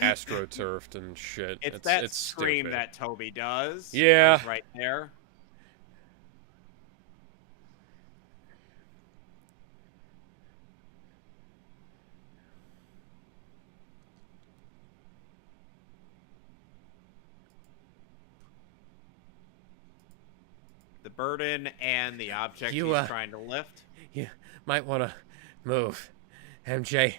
astroturfed and shit. It's that scream stupid. that Toby does. Yeah, right there. The burden and the object he's trying to lift. You might want to move, MJ.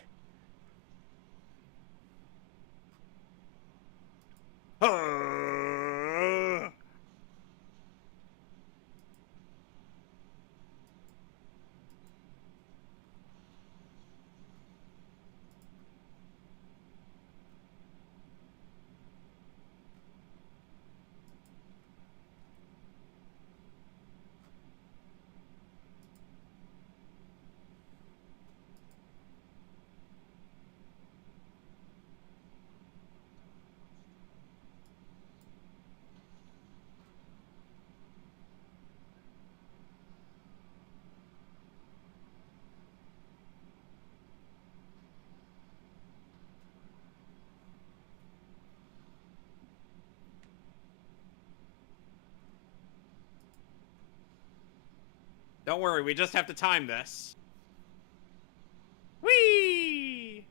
Don't worry, we just have to time this. Whee!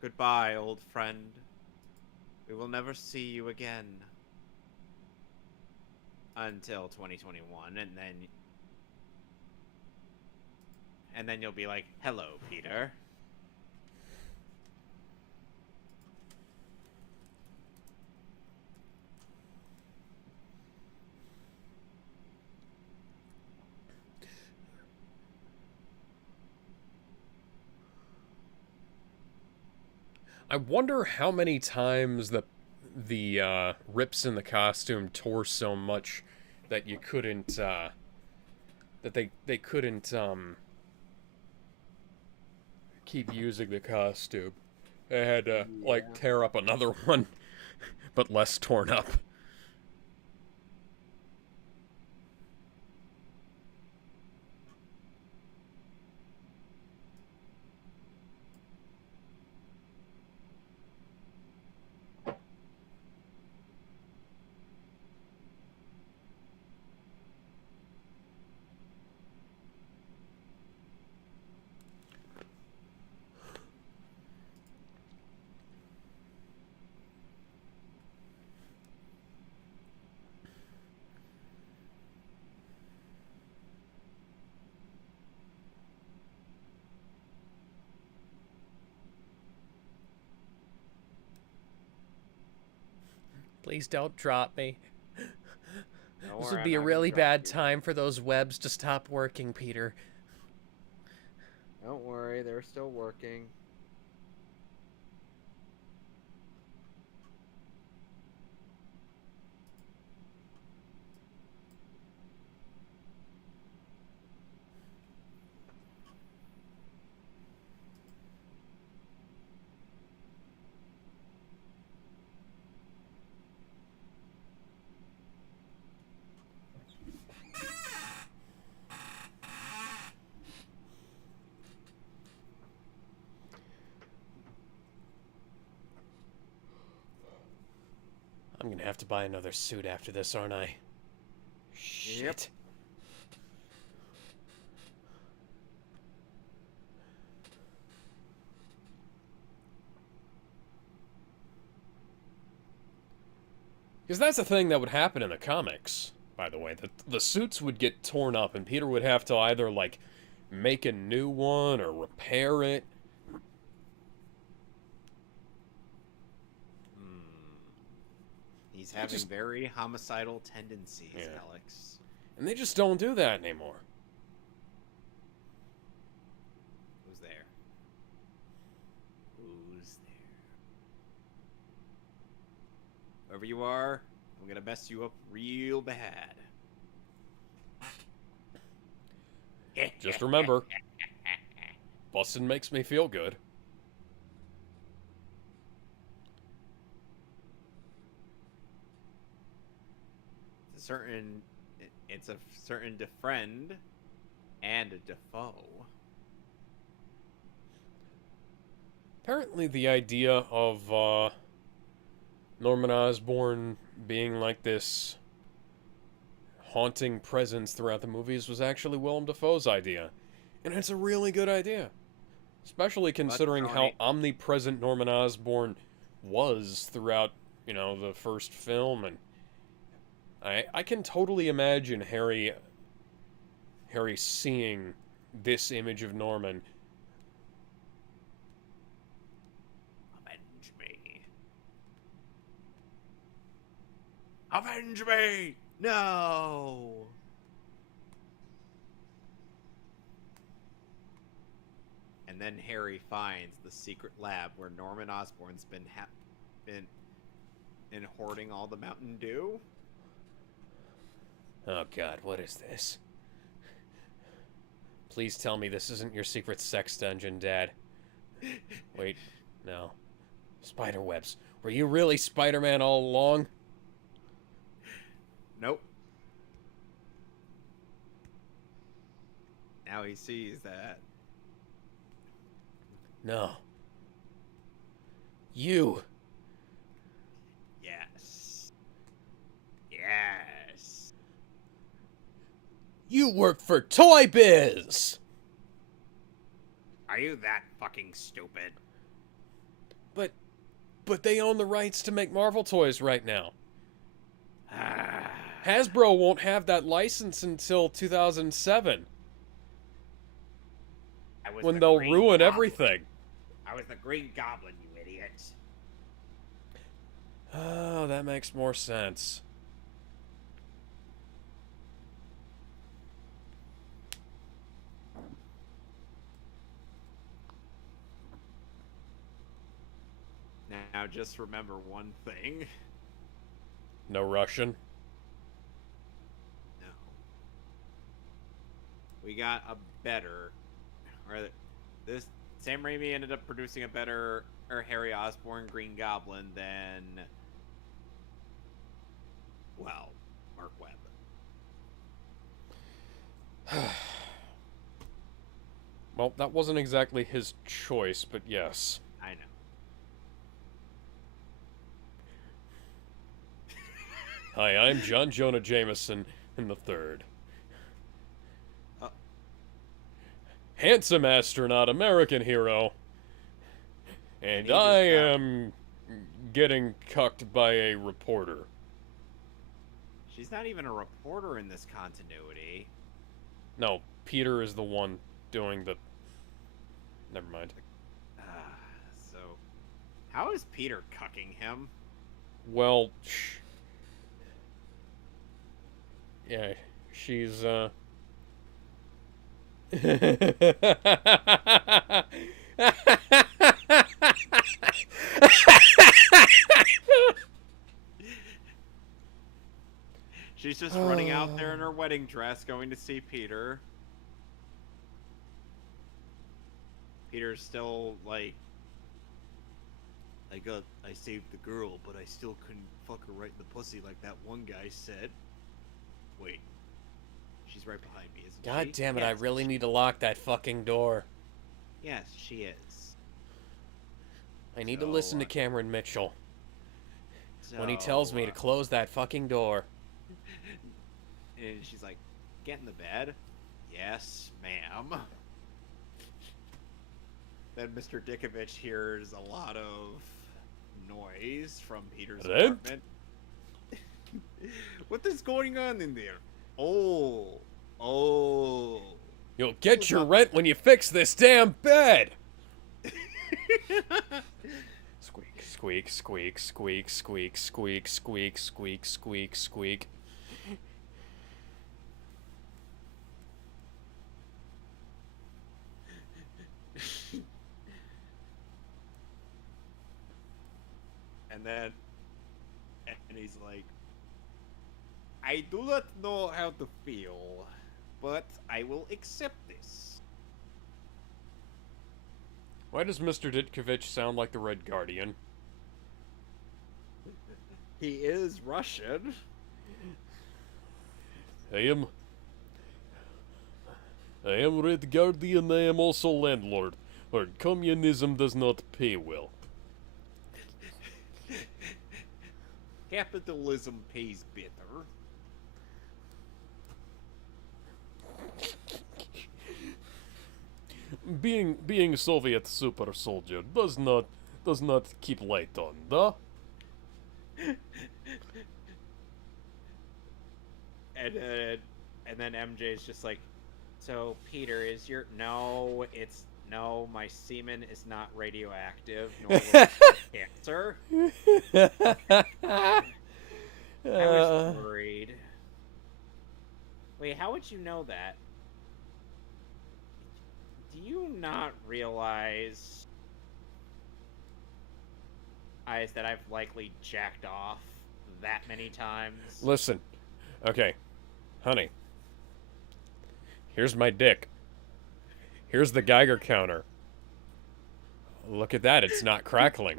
Goodbye, old friend. We will never see you again. Until 2021, and then you'll be like, "Hello, Peter." I wonder how many times the rips in the costume tore so much that you couldn't that they couldn't keep using the costume. They had to like tear up another one, but less torn up. Please don't drop me. This would be I'm a not really gonna drop bad you. time for those webs to stop working, Peter. Don't worry, they're still working. I'm gonna have to buy another suit after this, aren't I? Shit. Yep. Because that's the thing that would happen in the comics, by the way. The suits would get torn up, and Peter would have to either, like, make a new one or repair it. He's having very homicidal tendencies, Yeah. Alex. And they just don't do that anymore. Who's there? Who's there? Whoever you are, I'm gonna mess you up real bad. Just remember, bustin' makes me feel good. It's a certain defriend and a defoe. Apparently the idea of Norman Osborn being like this haunting presence throughout the movies was actually Willem Dafoe's idea. And it's a really good idea. Especially considering how omnipresent Norman Osborn was throughout, you know, the first film. And I can totally imagine Harry seeing this image of Norman. Avenge me. Avenge me! No! And then Harry finds the secret lab where Norman Osborn's been hoarding all the Mountain Dew. Oh god, what is this? Please tell me this isn't your secret sex dungeon, Dad. Wait, no. Spiderwebs. Were you really Spider-Man all along? Nope. Now he sees that. No. You. Yes. Yes. You work for Toy Biz! Are you that fucking stupid? But they own the rights to make Marvel toys right now. Hasbro won't have that license until 2007. When they'll ruin everything. I was the Green Goblin, you idiot. Oh, that makes more sense. Now just remember one thing. No Russian? No. We got a better... Or this... Sam Raimi ended up producing a better... Or Harry Osborn Green Goblin than... Well, Mark Webb. Well, that wasn't exactly his choice, but yes. I know. Hi, I'm John Jonah Jameson in the third. Handsome astronaut, American hero. And I am getting cucked by a reporter. She's not even a reporter in this continuity. No, Peter is the one doing the... Never mind. So, how is Peter cucking him? Well, yeah, she's, She's just running out there in her wedding dress going to see Peter. Peter's still like, I saved the girl, but I still couldn't fuck her right in the pussy like that one guy said. Wait, she's right behind me, isn't she? God damn it, Yes, I really need to lock that fucking door. Yes, she is. I need to listen to Cameron Mitchell. when he tells me to close that fucking door. And she's like, get in the bed. Yes, ma'am. Then Mr. Dickovich hears a lot of noise from Peter's apartment. What is going on in there? Oh. You'll get your rent when you fix this damn bed! Squeak, squeak, squeak, squeak, squeak, squeak, squeak, squeak, squeak, squeak. And he's like, I do not know how to feel, but I will accept this. Why does Mr. Ditkovich sound like the Red Guardian? He is Russian. I am Red Guardian, I am also landlord. Or communism does not pay well. Capitalism pays better. Being Soviet super soldier does not keep light on, duh? And then MJ's just like, so Peter, is your no, my semen is not radioactive, nor will it cause cancer. I was worried. Wait, how would you know that? Do you not realize that I've likely jacked off that many times? Listen, okay, honey. Here's my dick. Here's the Geiger counter. Look at that, it's not crackling.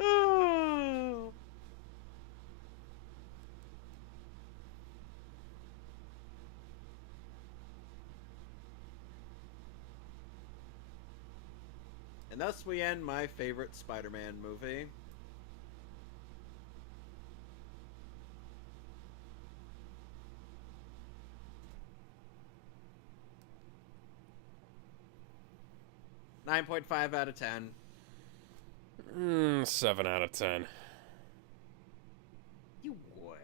Oh. And thus we end my favorite Spider-Man movie. .5 out of 10. 7 out of 10. You would.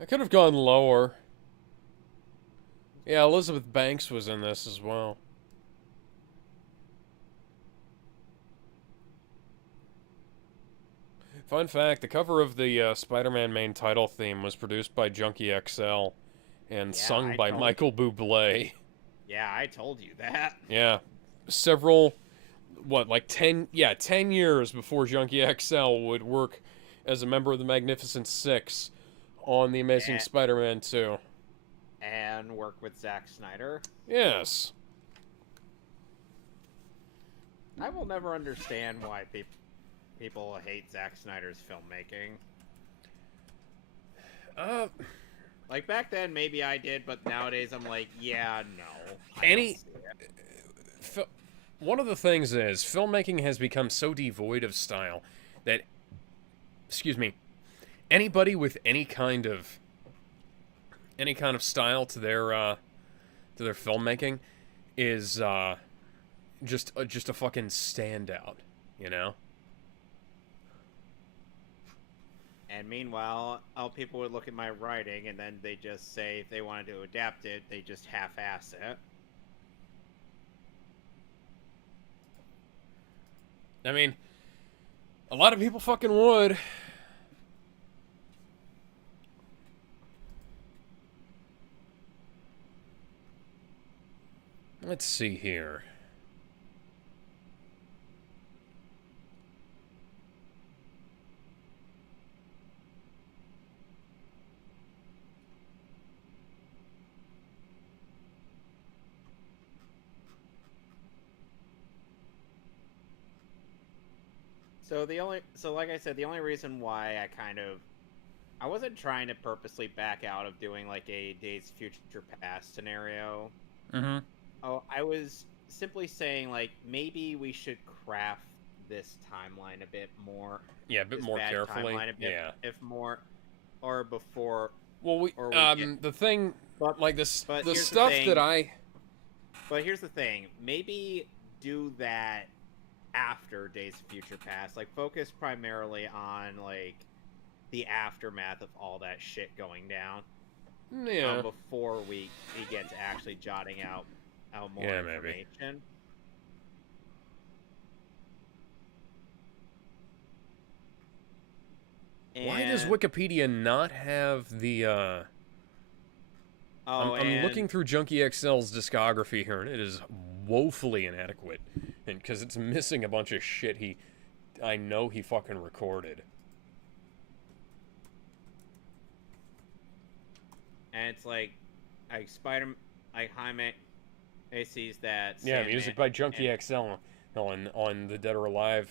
I could have gone lower. Yeah, Elizabeth Banks was in this as well. Fun fact, the cover of the Spider-Man main title theme was produced by Junkie XL and sung by Michael Bublé. Yeah, I told you that. Yeah. Several, like 10 years before Junkie XL would work as a member of the Magnificent Six on The Amazing Spider-Man 2. And work with Zack Snyder. Yes. I will never understand why people hate Zack Snyder's filmmaking. Like, back then, maybe I did, but nowadays I'm like, yeah, no. One of the things is, filmmaking has become so devoid of style that, anybody with any kind of style to their filmmaking is just a fucking standout, you know? And meanwhile, people would look at my writing, and then they just say if they wanted to adapt it, they just half-ass it. I mean, a lot of people fucking would. Let's see here. So like I said, the only reason why I wasn't trying to purposely back out of doing like a Days of Future Past scenario. Mm-hmm. Oh, I was simply saying, like, maybe we should craft this timeline a bit more. Yeah, a bit This more bad carefully. timeline a bit, Yeah. if more, or before, Well, or we get. the thing, But like this, but the here's the stuff that thing. I. But here's the thing. Maybe do that after Days of Future Past. Like, focus primarily on like the aftermath of all that shit going down. Yeah. Before he gets actually jotting out more Yeah, information. maybe. Why does Wikipedia not have the, I'm looking through Junkie XL's discography here, and it is woefully inadequate. And because it's missing a bunch of shit I know he fucking recorded. And it's like Jaime sees that. Yeah, music by Junkie XL on the Dead or Alive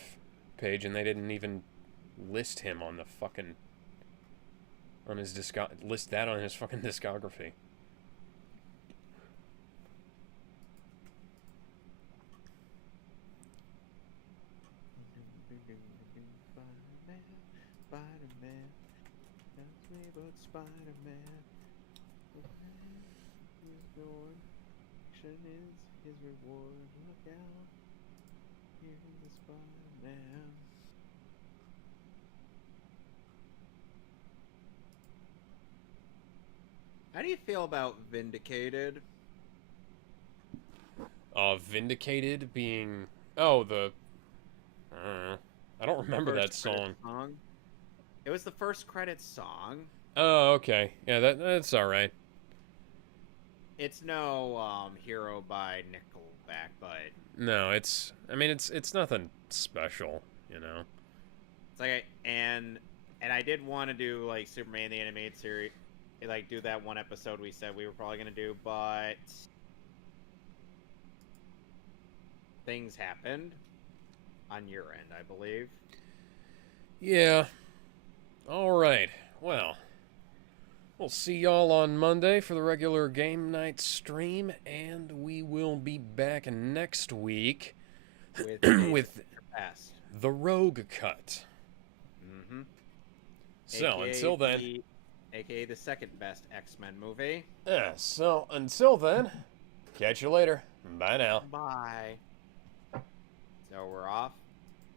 page, and they didn't even list him on the fucking list that on his fucking discography. Spider-Man, that's me, but Spider-Man. Action is his reward. Look out, here's the Spider-Man. How do you feel about Vindicated? Vindicated being... Oh, the... I don't remember that song. It was the first credits song. Oh, okay. Yeah, that's alright. It's no Hero by Nickelback, but... No, it's... I mean, it's nothing special, you know? It's like... And I did want to do, like, Superman the Animated Series. Like, do that one episode we said we were probably going to do, but... Things happened. On your end, I believe. Yeah. Alright. Well... We'll see y'all on Monday for the regular game night stream, and we will be back next week with the Rogue Cut. Mm-hmm. So, AKA until then... AKA the second best X-Men movie. Yeah, so until then, catch you later. Bye now. Bye.